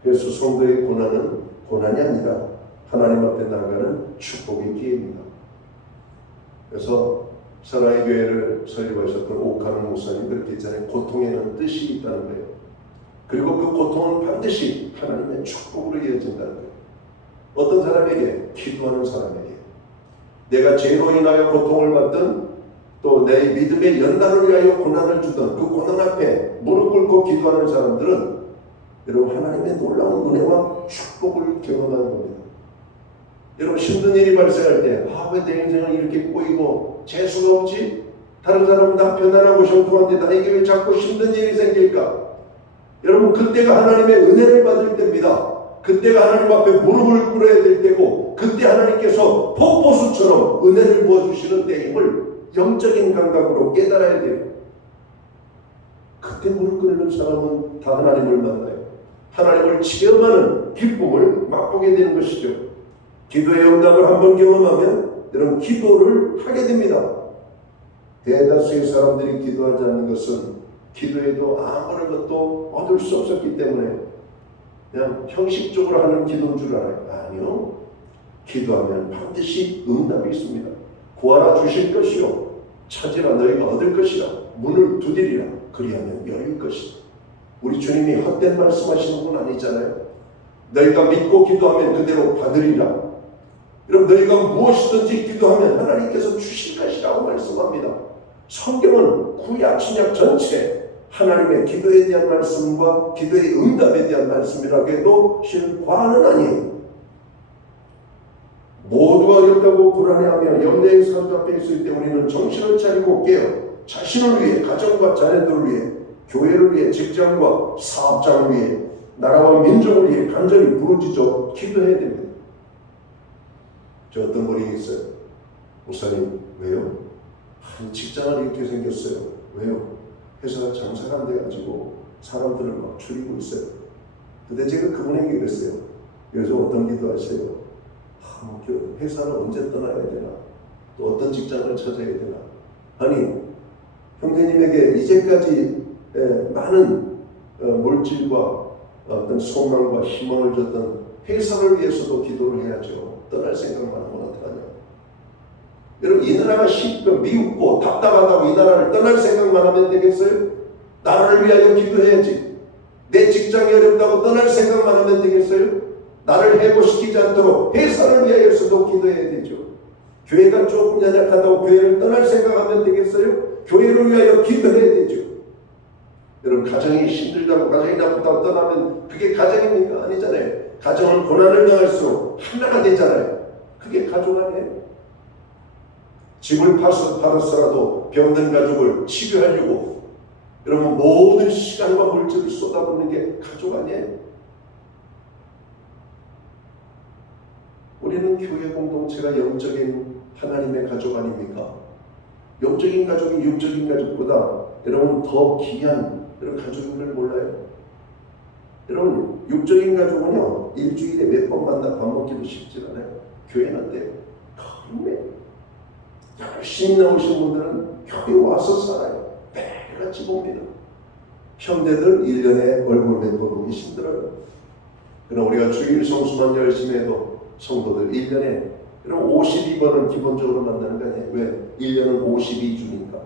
그래서 성도의 고난은 고난이 아니라 하나님 앞에 나가는 축복의 기회입니다. 그래서 사랑의 교회를 설립하셨던 오카노 목사님 그렇게 했잖아요. 고통에는 뜻이 있다는 거예요. 그리고 그 고통은 반드시 하나님의 축복으로 이어진다는 거예요. 어떤 사람에게? 기도하는 사람에게. 내가 죄로 인하여 고통을 받든 또 내 믿음의 연단을 위하여 고난을 주던 그 고난 앞에 무릎 꿇고 기도하는 사람들은 여러분 하나님의 놀라운 은혜와 축복을 경험하는 겁니다. 여러분 힘든 일이 발생할 때 왜 내 인생은 이렇게 꼬이고 재수가 없지? 다른 사람은 다 편안하고 형통한데 나에게 왜 자꾸 힘든 일이 생길까? 여러분 그때가 하나님의 은혜를 받을 때입니다. 그때가 하나님 앞에 무릎을 꿇어야 될 때고 그때 하나님께서 폭포수처럼 은혜를 부어주시는 때임을 영적인 감각으로 깨달아야 돼요. 그때 무릎 꿇는 사람은 다 하나님을 만나요. 하나님을 체험하는 기쁨을 맛보게 되는 것이죠. 기도의 응답을 한번 경험하면 여러분 기도를 하게 됩니다. 대다수의 사람들이 기도하지 않는 것은 기도에도 아무런 것도 얻을 수 없었기 때문에 그냥 형식적으로 하는 기도인 줄 알아요. 아니요. 기도하면 반드시 응답이 있습니다. 구하라 주실 것이요 찾으라 너희가 얻을 것이라 문을 두드리라 그리하면 열릴 것이다. 우리 주님이 헛된 말씀하시는 분 아니잖아요. 너희가 믿고 기도하면 그대로 받으리라. 여러분 너희가 무엇이든지 기도하면 하나님께서 주실 것이라고 말씀합니다. 성경은 구약 신약 전체 하나님의 기도에 대한 말씀과 기도의 응답에 대한 말씀이라고 해도 실과는 아니에요. 모두가 어렵다고 불안해하며 염려에 사로잡혀 있을 때 우리는 정신을 차리고 깨어 자신을 위해, 가정과 자녀들을 위해, 교회를 위해, 직장과 사업장을 위해, 나라와 민족을 위해 간절히 부르짖어 기도해야 됩니다. 저 어떤 분이 있어요. 목사님 왜요? 직장을 이렇게 생겼어요. 왜요? 회사가 장사가 안 돼가지고 사람들을 막 줄이고 있어요. 근데 제가 그분에게 그랬어요. 그래서 어떤 기도하세요? 회사를 언제 떠나야 되나? 또 어떤 직장을 찾아야 되나? 아니 형제님에게 이제까지 많은 물질과 어떤 소망과 희망을 줬던 회사를 위해서도 기도를 해야죠. 떠날 생각만 하면 어떡하냐? 여러분 이 나라가 미웃고 답답하다고 이 나라를 떠날 생각만 하면 되겠어요? 나라를 위하여 기도해야지. 내 직장이 어렵다고 떠날 생각만 하면 되겠어요? 나를 해고시키지 않도록 회사를 위하여서도 기도해야 되죠. 교회가 조금 연약하다고 교회를 떠날 생각하면 되겠어요? 교회를 위하여 기도해야 되죠. 여러분 가정이 힘들다고 가정이 나쁘다고 떠나면 그게 가정입니까? 아니잖아요. 가정은 고난을 당할수록 하나가 되잖아요. 그게 가족 아니에요. 집을 팔았어라도 병든 가족을 치료하려고 여러분 모든 시간과 물질을 쏟아붓는 게 가족 아니에요. 우리는 교회 공동체가 영적인 하나님의 가족 아닙니까? 영적인 가족이 육적인 가족보다 여러분 더 귀한 그런 가족인 걸 몰라요? 여러분 육적인 가족은요 일주일에 몇 번 만나 밥 먹기도 쉽지 않아요. 교회는 어때요? 정말 열심히 나오신 분들은 교회 와서 살아요. 매일같이 봅니다. 형제들 1년에 얼굴 몇 번 보기 힘들어요. 그럼 우리가 주일 성수만 열심히 해도 성도들 1년에 그럼 52번은 기본적으로 만나는 거 아니에요? 왜? 1년은 52주니까.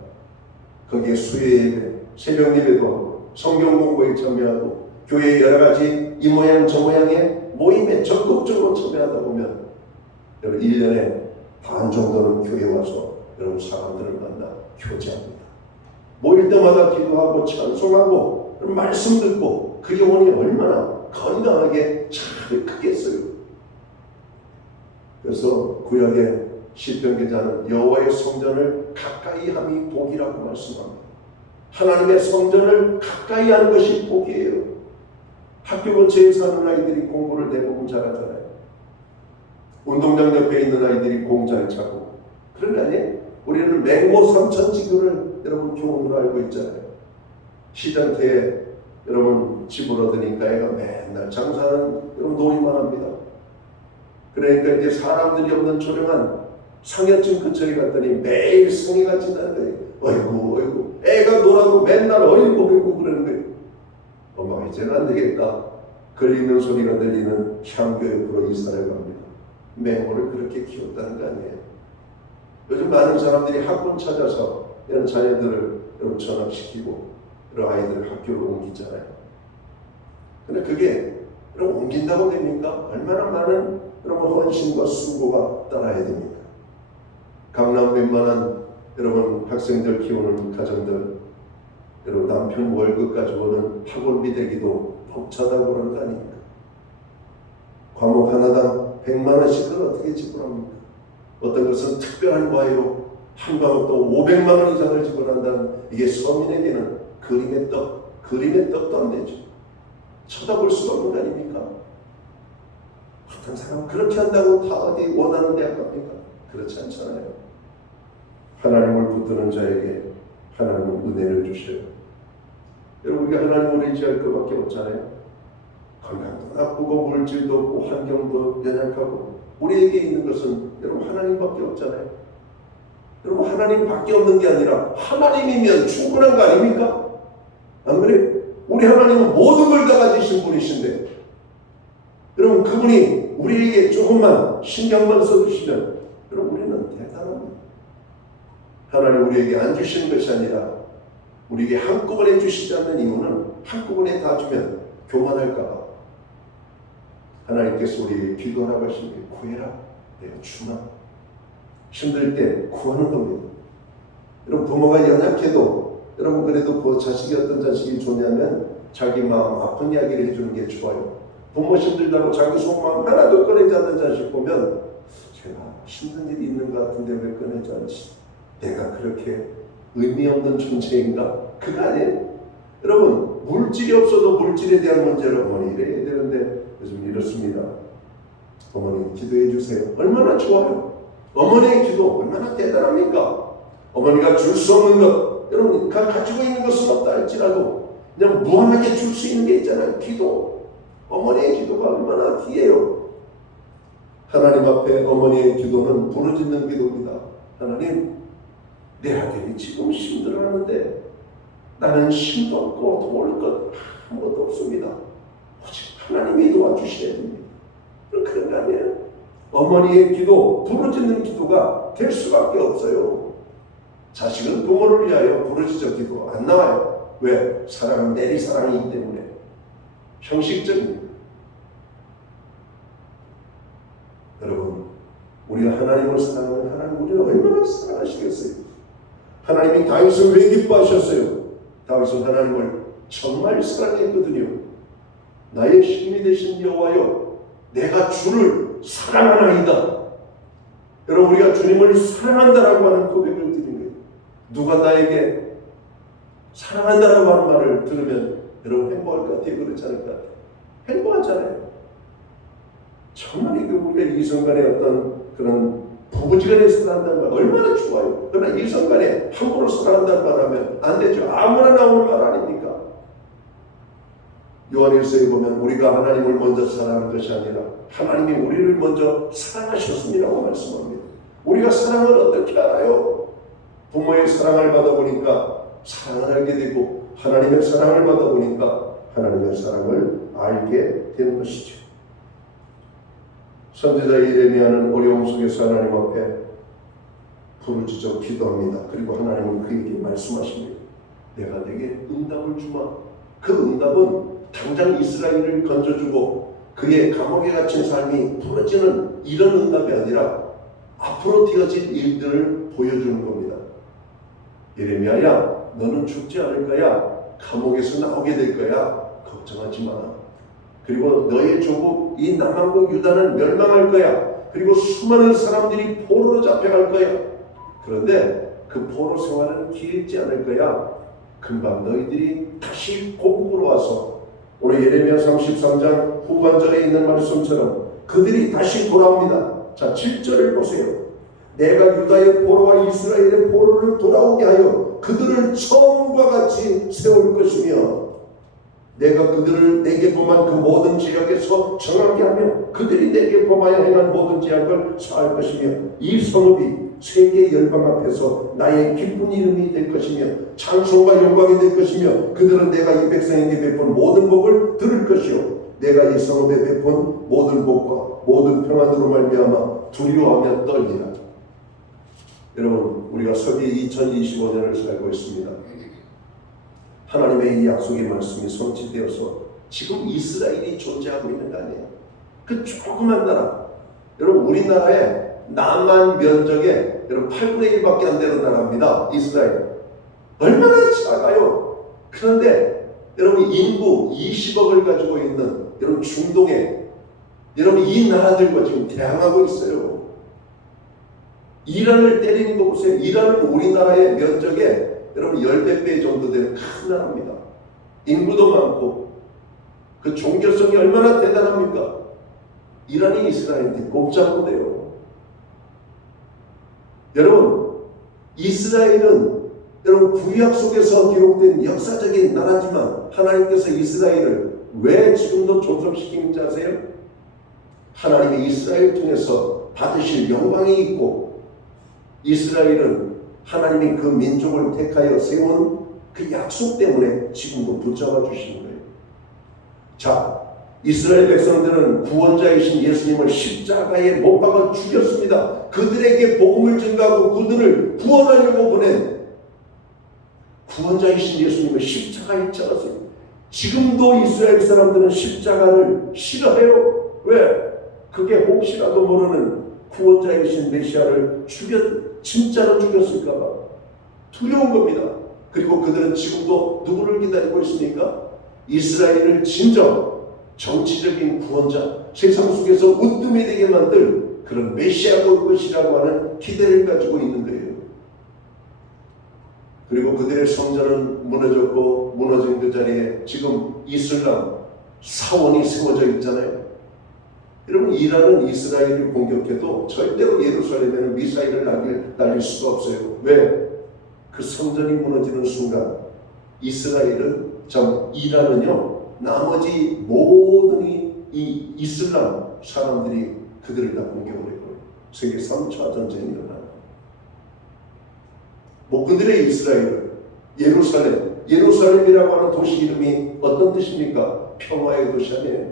거기에 수요 예배, 새벽 예배도 하고 성경 공부에 참여하고 교회 여러 가지 이 모양 저 모양의 모임에 적극적으로 참여하다 보면 여러분 1년에 반 정도는 교회 와서 여러분 사람들을 만나 교제합니다. 모일 때마다 기도하고 찬송하고 말씀 듣고 그 영혼이 얼마나 건강하게 잘 크겠어요. 그래서 구약의 시편 기자는 여호와의 성전을 가까이 함이 복이라고 말씀합니다. 하나님의 성전을 가까이 하는 것이 복이에요. 학교 근처에 사는 아이들이 공부를 대부분 잘하잖아요. 운동장 옆에 있는 아이들이 공 잘 차고. 그런 거 아니에요? 우리는 맹모 삼천지교를 여러분 교훈으로 알고 있잖아요. 시장터에 여러분 집을 얻으니까 애가 맨날 장사는 여러분 놀이만 합니다. 그러니까 이제 사람들이 없는 조용한 상여증 근처에 갔더니 매일 성의가 지나는 거예요. 어이구 애가 놀아도 맨날 어이구 그러는 거예요. 엄마가 이제는 안 되겠다. 걸리는 소리가 들리는 향교 옆으로 이사를 갑니다. 맹모를 그렇게 키웠다는 거 아니에요. 요즘 많은 사람들이 학원 찾아서 이런 자녀들을 여러분 전학시키고 이런 아이들을 학교로 옮기잖아요. 근데 그게 여러분 옮긴다고 됩니까? 얼마나 많은 여러분 헌신과 수고가 따라야 됩니까? 강남 웬만한 여러분 학생들 키우는 가정들, 여러분 남편 월급 가지고는 학원비 대기도 벅차다고 그러는 거 아닙니까? 과목 하나당 100만 원씩 그걸 어떻게 지불합니까? 어떤 것은 특별한 과외로 한 과목도 500만 원 이상을 지불한다는, 이게 서민에게는 그림의 떡도 안 되죠. 쳐다볼 수가 없는 거 아닙니까? 어떤 사람은 그렇게 한다고 다 어디 원하는 대학 갑니까? 그렇지 않잖아요. 하나님을 붙드는 자에게 하나님은 은혜를 주셔요. 여러분, 우리가 하나님을 의지할 것밖에 없잖아요. 건강도 나쁘고 물질도 없고 환경도 연약하고 우리에게 있는 것은 여러분 하나님밖에 없잖아요. 여러분 하나님밖에 없는 게 아니라 하나님이면 충분한 거 아닙니까? 안 그래? 우리 하나님은 모든 걸 다 가지신 분이신데 여러분 그분이 우리에게 조금만 신경만 써주시면 여러분 우리는 대단합니다. 하나님 우리에게 안 주시는 것이 아니라 우리에게 한꺼번에 주시지 않는 이유는 한꺼번에 다 주면 교만할까 봐. 하나님께서 우리에게 기도하라고 하시는 게 구해라, 내가 주마. 힘들 때 구하는 겁니다. 여러분 부모가 연약해도 여러분 그래도 그 자식이 어떤 자식이 좋냐면 자기 마음 아픈 이야기를 해주는 게 좋아요. 부모 힘들다고 자기 속마음 하나도 꺼내지 않는 자식 보면 제가 힘든 일이 있는 것 같은데 왜 꺼내지 않지? 내가 그렇게 의미 없는 존재인가? 그거 아니에요? 여러분 물질이 없어도 물질에 대한 문제를 어머니 이래야 되는데 요즘 이렇습니다. 어머니 기도해 주세요. 얼마나 좋아요. 어머니의 기도 얼마나 대단합니까? 어머니가 줄 수 없는 것, 여러분 가지고 있는 것은 없다 할지라도 그냥 무한하게 줄 수 있는 게 있잖아요. 기도. 어머니의 기도가 얼마나 귀해요. 하나님 앞에 어머니의 기도는 부르짖는 기도입니다. 하나님, 내 아들이 지금 힘들어하는데 나는 힘도 없고 도울 것 아무것도 없습니다. 오직 하나님이 도와주셔야 됩니다. 그런 거 아니에요? 어머니의 기도, 부르짖는 기도가 될 수밖에 없어요. 자식은 부모를 위하여 부르짖어 기도 안 나와요. 왜? 사랑은 내리사랑이기 때문에. 형식적입니다. 여러분, 우리가 하나님을 사랑하면 하나님 우리를 얼마나 사랑하시겠어요? 하나님이 다윗을 왜 기뻐하셨어요? 다윗은 하나님을 정말 사랑했거든요. 나의 힘이 되신 여호와여, 내가 주를 사랑하나이다. 여러분 우리가 주님을 사랑한다라고 하는 고백을 드린 거예요. 누가 나에게 사랑한다라고 하는 말을 들으면 여러분 행복할 것 같아요? 그렇지 않을 것 같아요? 행복하잖아요. 정말 이게 우리가 이성간에 어떤 그런 부부지간에 사랑한다는 말 얼마나 좋아요. 그러나 이성간에 함부로 사랑한다는 말 하면 안 되죠. 아무나 나오는 말 아닙니까? 요한일서에 보면 우리가 하나님을 먼저 사랑하는 것이 아니라 하나님이 우리를 먼저 사랑하셨음이라고 말씀합니다. 우리가 사랑을 어떻게 알아요? 부모의 사랑을 받아보니까 사랑을 알게 되고 하나님의 사랑을 받아보니까 하나님의 사랑을 알게 되는 것이죠. 선지자 예레미야는 어려움 속에서 하나님 앞에 부르짖어 기도합니다. 그리고 하나님은 그에게 말씀하십니다. 내가 내게 응답을 주마. 그 응답은 당장 이스라엘을 건져주고 그의 감옥에 갇힌 삶이 풀어지는 이런 응답이 아니라 앞으로 되어질 일들을 보여주는 겁니다. 예레미야야, 너는 죽지 않을 거야. 감옥에서 나오게 될 거야. 걱정하지 마. 그리고 너의 조국 이 남한국 유다는 멸망할 거야. 그리고 수많은 사람들이 포로로 잡혀갈 거야. 그런데 그 포로 생활은 길지 않을 거야. 금방 너희들이 다시 고국으로 와서 오늘 예레미야 33장 후반절에 있는 말씀처럼 그들이 다시 돌아옵니다. 자, 7절을 보세요. 내가 유다의 포로와 이스라엘의 포로를 돌아오게 하여 그들을 처음과 같이 세울 것이며 내가 그들을 내게 범한 그 모든 지역에서 정하게 하며 그들이 내게 범하여 행한 모든 지역을 사할 것이며 이 성읍이 세계 열방 앞에서 나의 기쁜 이름이 될 것이며 찬송과 영광이 될 것이며 그들은 내가 이 백성에게 베푼 모든 복을 들을 것이요 내가 이 성읍에 베푼 모든 복과 모든 평안으로 말미암아 두려워하며 떨리라. 여러분, 우리가 서기 2025년을 살고 있습니다. 하나님의 이 약속의 말씀이 성취되어서 지금 이스라엘이 존재하고 있는 거 아니에요? 그 조그만 나라, 여러분 우리나라의 남한 면적의 여러분 8분의 1밖에 안 되는 나라입니다. 이스라엘 얼마나 작아요. 그런데 여러분 인구 20억을 가지고 있는 여러분 중동에 여러분 이 나라들과 지금 대항하고 있어요. 이란을 때리는 거 보세요. 이란은 우리나라의 면적의 여러분 10배 정도 되는 큰 나라입니다. 인구도 많고 그 종교성이 얼마나 대단합니까? 이란이 이스라엘한테 꼼짝도 돼요. 여러분, 이스라엘은 여러분 구약 속에서 기록된 역사적인 나라지만 하나님께서 이스라엘을 왜 지금도 존속시키는지 아세요? 하나님이 이스라엘 통해서 받으실 영광이 있고 이스라엘은 하나님이 그 민족을 택하여 세운 그 약속 때문에 지금도 붙잡아 주시는 거예요. 자, 이스라엘 백성들은 구원자이신 예수님을 십자가에 못 박아 죽였습니다. 그들에게 복음을 증가하고 그들을 구원하려고 보낸 구원자이신 예수님을 십자가에 잡았어요. 지금도 이스라엘 사람들은 십자가를 싫어해요. 왜? 그게 혹시라도 모르는 구원자이신 메시아를 진짜로 죽였을까봐 두려운 겁니다. 그리고 그들은 지금도 누구를 기다리고 있습니까? 이스라엘을 진정 정치적인 구원자, 세상 속에서 으뜸이 되게 만들 그런 메시아가 올 것이라고 하는 기대를 가지고 있는 거예요. 그리고 그들의 성전은 무너졌고 무너진 그 자리에 지금 이슬람 사원이 세워져 있잖아요. 여러분, 이란은 이스라엘을 공격해도 절대로 예루살렘에는 미사일을 날릴 수가 없어요. 왜? 그 성전이 무너지는 순간 이스라엘은 이란은요 나머지 모든 이 이슬람 사람들이 그들을 다 공격을 해요. 세계 3차 전쟁이 일어나요. 그들의 이스라엘은 예루살렘이라고 하는 도시 이름이 어떤 뜻입니까? 평화의 도시 아니에요.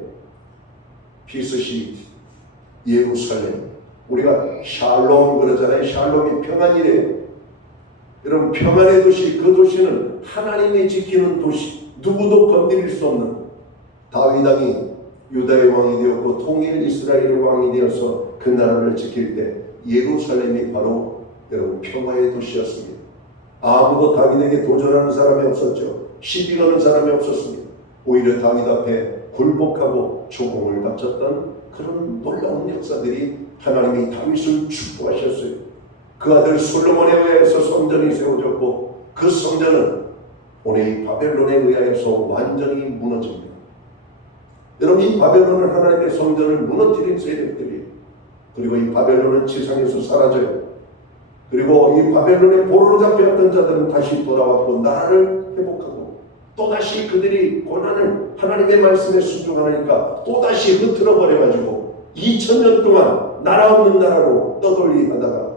피스시티, 예루살렘. 우리가 샬롬 그러잖아요. 샬롬이 평안이래요. 여러분, 평안의 도시, 그 도시는 하나님이 지키는 도시, 누구도 건드릴 수 없는. 다윗 왕이 유다의 왕이 되었고 통일 이스라엘의 왕이 되어서 그 나라를 지킬 때 예루살렘이 바로 여러분 평화의 도시였습니다. 아무도 다윗에게 도전하는 사람이 없었죠. 시비 거는 사람이 없었습니다. 오히려 다윗 앞에 굴복하고 조공을 바쳤던 그런 놀라운 역사들이 하나님이 다윗을 축복하셨어요. 그 아들 솔로몬에 의해서 성전이 세워졌고 그 성전은 오늘 이 바벨론에 의하여서 완전히 무너집니다. 여러분, 이 바벨론은 하나님의 성전을 무너뜨린 세력들이, 그리고 이 바벨론은 지상에서 사라져요. 그리고 이 바벨론에 포로로 잡혀갔던 자들은 다시 돌아왔고 나라를 회복하고 또다시 그들이 고난을 하나님의 말씀에 순종하니까 또다시 흐트러 버려가지고 2000년 동안 나라 없는 나라로 떠돌이 하다가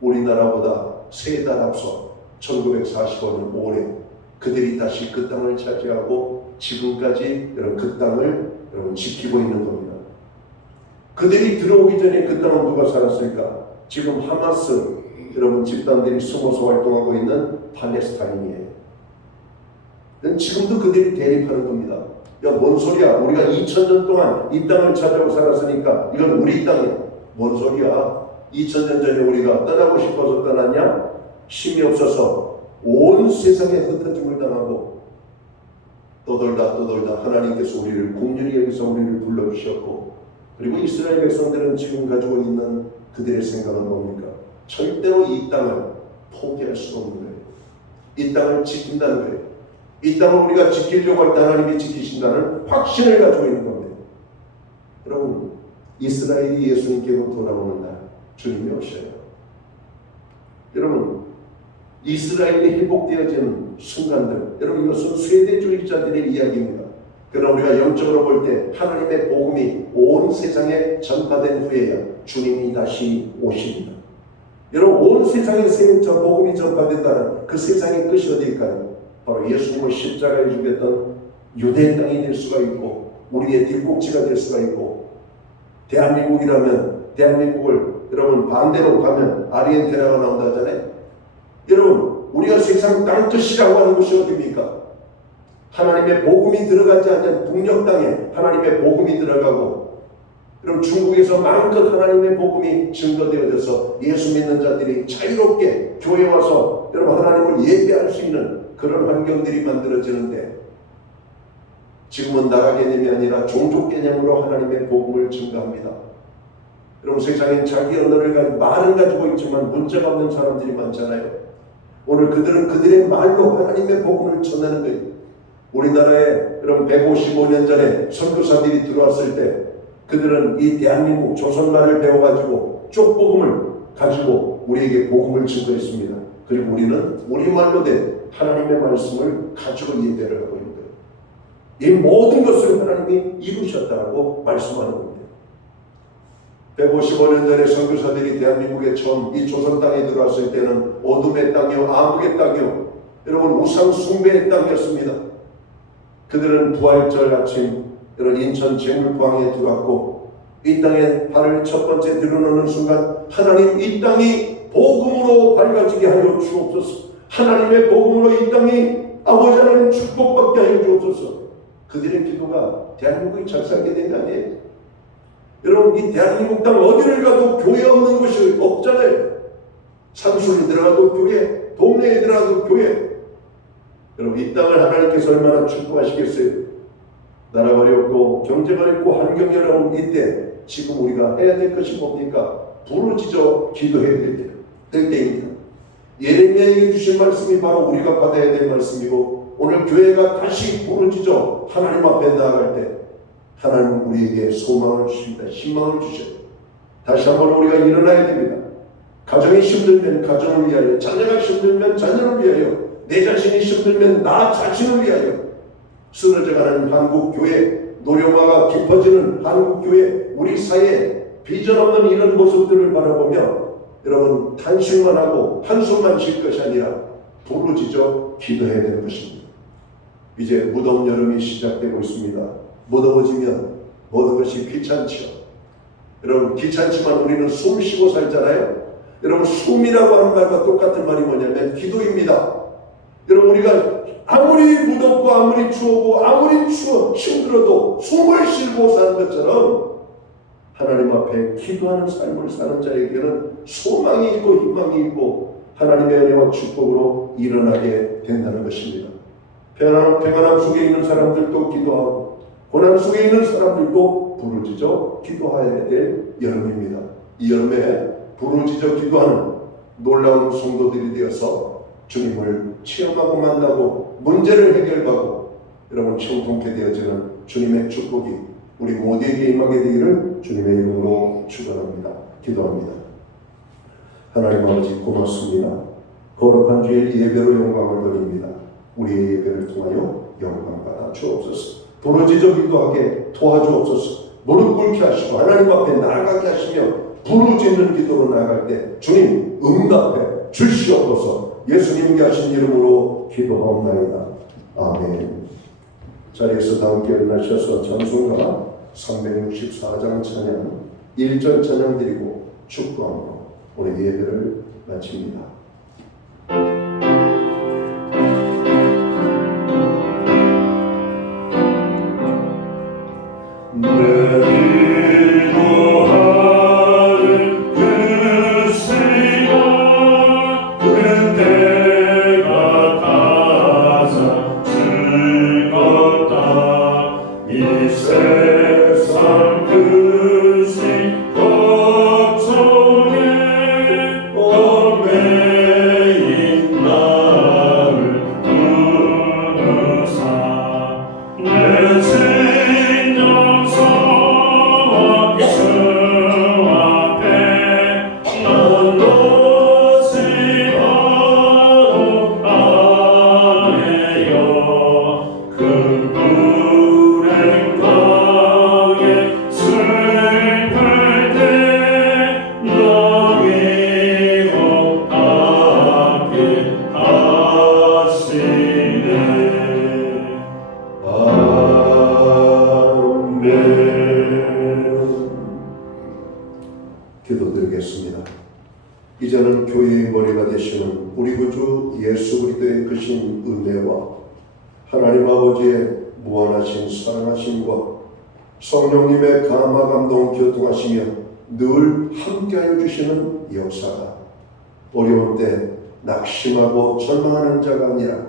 우리나라보다 3달 앞서 1945년 5월에 그들이 다시 그 땅을 차지하고 지금까지 여러분 그 땅을 여러분 지키고 있는 겁니다. 그들이 들어오기 전에 그 땅은 누가 살았을까? 지금 하마스 여러분 집단들이 숨어서 활동하고 있는 팔레스타인이에요. 지금도 그들이 대립하는 겁니다. 야, 뭔 소리야? 우리가 2000년 동안 이 땅을 차지하고 살았으니까 이건 우리 땅이야. 뭔 소리야? 2000년 전에 우리가 떠나고 싶어서 떠났냐? 힘이 없어서 온 세상에 흩어짐을 당하고 떠돌다 하나님께서 우리를 공률히 여기서 우리를 불러주셨고 그리고 이스라엘 백성들은 지금 가지고 있는 그들의 생각은 뭡니까? 절대로 이 땅을 포기할 수 없는 거예요. 이 땅을 지킨다는 거예요. 이 땅을 우리가 지키려고 할 때 하나님이 지키신다는 확신을 가지고 있는 겁니다. 여러분, 이스라엘이 예수님께로 돌아오는 날 주님이 오셔요. 여러분, 이스라엘이 회복되어지는 순간들, 여러분 이것은 세대주의자들의 이야기입니다. 그러나 우리가 영적으로 볼 때 하나님의 복음이 온 세상에 전파된 후에야 주님이 다시 오십니다. 여러분, 온 세상에 복음이 전파된다는 그 세상의 끝이 어디일까요? 바로 예수님을 십자가에 죽였던 유대 땅이 될 수가 있고, 우리의 뒷꼭지가 될 수가 있고, 대한민국이라면 대한민국을 여러분 반대로 가면 아르헨티나가 나온다 하잖아요. 여러분, 우리가 세상 땅끝이라고 하는 곳이 어디입니까? 하나님의 복음이 들어가지 않는 북녘 땅에 하나님의 복음이 들어가고, 여러분 중국에서 마음껏 하나님의 복음이 증거되어져서 예수 믿는 자들이 자유롭게 교회 와서 여러분 하나님을 예배할 수 있는 그런 환경들이 만들어지는데, 지금은 나라 개념이 아니라 종족 개념으로 하나님의 복음을 증거합니다. 여러분, 세상엔 자기 언어를 가지고 말은 가지고 있지만 문자가 없는 사람들이 많잖아요. 오늘 그들은 그들의 말로 하나님의 복음을 전하는 거예요. 우리나라에 여러분 155년 전에 선교사들이 들어왔을 때 그들은 이 대한민국 조선말을 배워가지고 쪽복음을 가지고 우리에게 복음을 증거했습니다. 그리고 우리는 우리말로 된 하나님의 말씀을 가지고 예배를 하고 있는 거예요. 이 모든 것을 하나님이 이루셨다고 말씀하는 겁니다. 155년 전에 선교사들이 대한민국에 처음 이 조선 땅에 들어왔을 때는 어둠의 땅이요, 암흑의 땅이요, 여러분 우상 숭배의 땅이었습니다. 그들은 부활절 아침 여러분 인천 제물포항에 들어왔고, 이 땅에 발을 첫 번째 들어놓는 순간 하나님, 이 땅이 복음으로 밝아지게 하여 주옵소서. 하나님의 복음으로 이 땅이 아버지 하나님 축복받게 하여 주옵소서. 그들의 기도가 대한민국이 잘 살게 된 게 아니에요. 여러분, 이 대한민국 땅 어디를 가도 교회 없는 곳이 없잖아요. 산수를 들어가도 교회, 동네에 들어가도 교회. 여러분, 이 땅을 하나님께서 얼마나 축복하시겠어요? 나라가 어렵고 경제가 어렵고 환경이 어려운 이때 지금 우리가 해야 될 것이 뭡니까? 부르짖어 기도해야 될 때입니다. 예레미야에게 주신 말씀이 바로 우리가 받아야 될 말씀이고, 오늘 교회가 다시 부르짖어 하나님 앞에 나아갈 때 하나님 우리에게 소망을 주십니다. 희망을 주셔요. 다시 한번 우리가 일어나야 됩니다. 가정이 힘들면 가정을 위하여, 자녀가 힘들면 자녀를 위하여, 내 자신이 힘들면 나 자신을 위하여 쓰러져가는 한국교회, 노령화가 깊어지는 한국교회, 우리 사회에 비전 없는 이런 모습들을 바라보며 여러분 탄식만 하고 한숨만 쉴 것이 아니라 부르짖어 기도해야 되는 것입니다. 이제 무더운 여름이 시작되고 있습니다. 무더워지면 모든 것이 귀찮죠. 여러분, 귀찮지만 우리는 숨 쉬고 살잖아요. 여러분, 숨이라고 하는 말과 똑같은 말이 뭐냐면 기도입니다. 여러분, 우리가 아무리 무덥고 아무리 추우고 아무리 힘들어도 숨을 쉬고 사는 것처럼 하나님 앞에 기도하는 삶을 사는 자에게는 소망이 있고 희망이 있고 하나님의 은혜와 축복으로 일어나게 된다는 것입니다. 평안함 속에 있는 사람들도 기도하고 고난 속에 있는 사람들도 부르짖어 기도해야 될 여름입니다. 이 여름에 부르짖어 기도하는 놀라운 성도들이 되어서 주님을 체험하고 만나고 문제를 해결하고 여러분 청통케 되어지는 주님의 축복이 우리 모두에게 임하게 되기를 주님의 이름으로 축원합니다. 기도합니다. 하나님 아버지 고맙습니다. 거룩한 주의 예배로 영광을 돌립니다. 우리의 예배를 통하여 영광 받아 주옵소서. 부르짖어 기도하게 도와주옵소서. 무릎 꿇게 하시고 하나님 앞에 나아가게 하시며 부르짖는 기도로 나아갈 때 주님 응답해 주시옵소서. 예수님께 하신 이름으로 기도하옵나이다. 아멘. 자리에서 다 함께 일어나셔서 찬송가 364장 찬양 1절 찬양 드리고 축도함으로 오늘 예배를 마칩니다. 세상 그 머리가 되시는 우리 구주 예수 그리스도의 크신 은혜와 하나님 아버지의 무한하신 사랑하심과 성령님의 감화 감동 교통하시며 늘 함께하여 주시는 역사가 어려울 때 낙심하고 절망하는 자가 아니라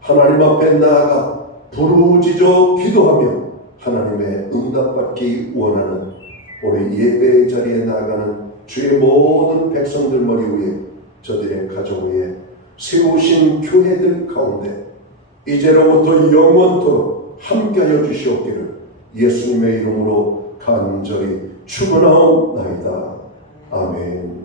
하나님 앞에 나아가 부르짖어 기도하며 하나님의 응답받기 원하는 오늘 예배의 자리에 나아가는 주의 모든 백성들 머리 위에 저들의 가정 위에 세우신 교회들 가운데 이제로부터 영원토록 함께하여 주시옵기를 예수님의 이름으로 간절히 축원하옵나이다. 아멘.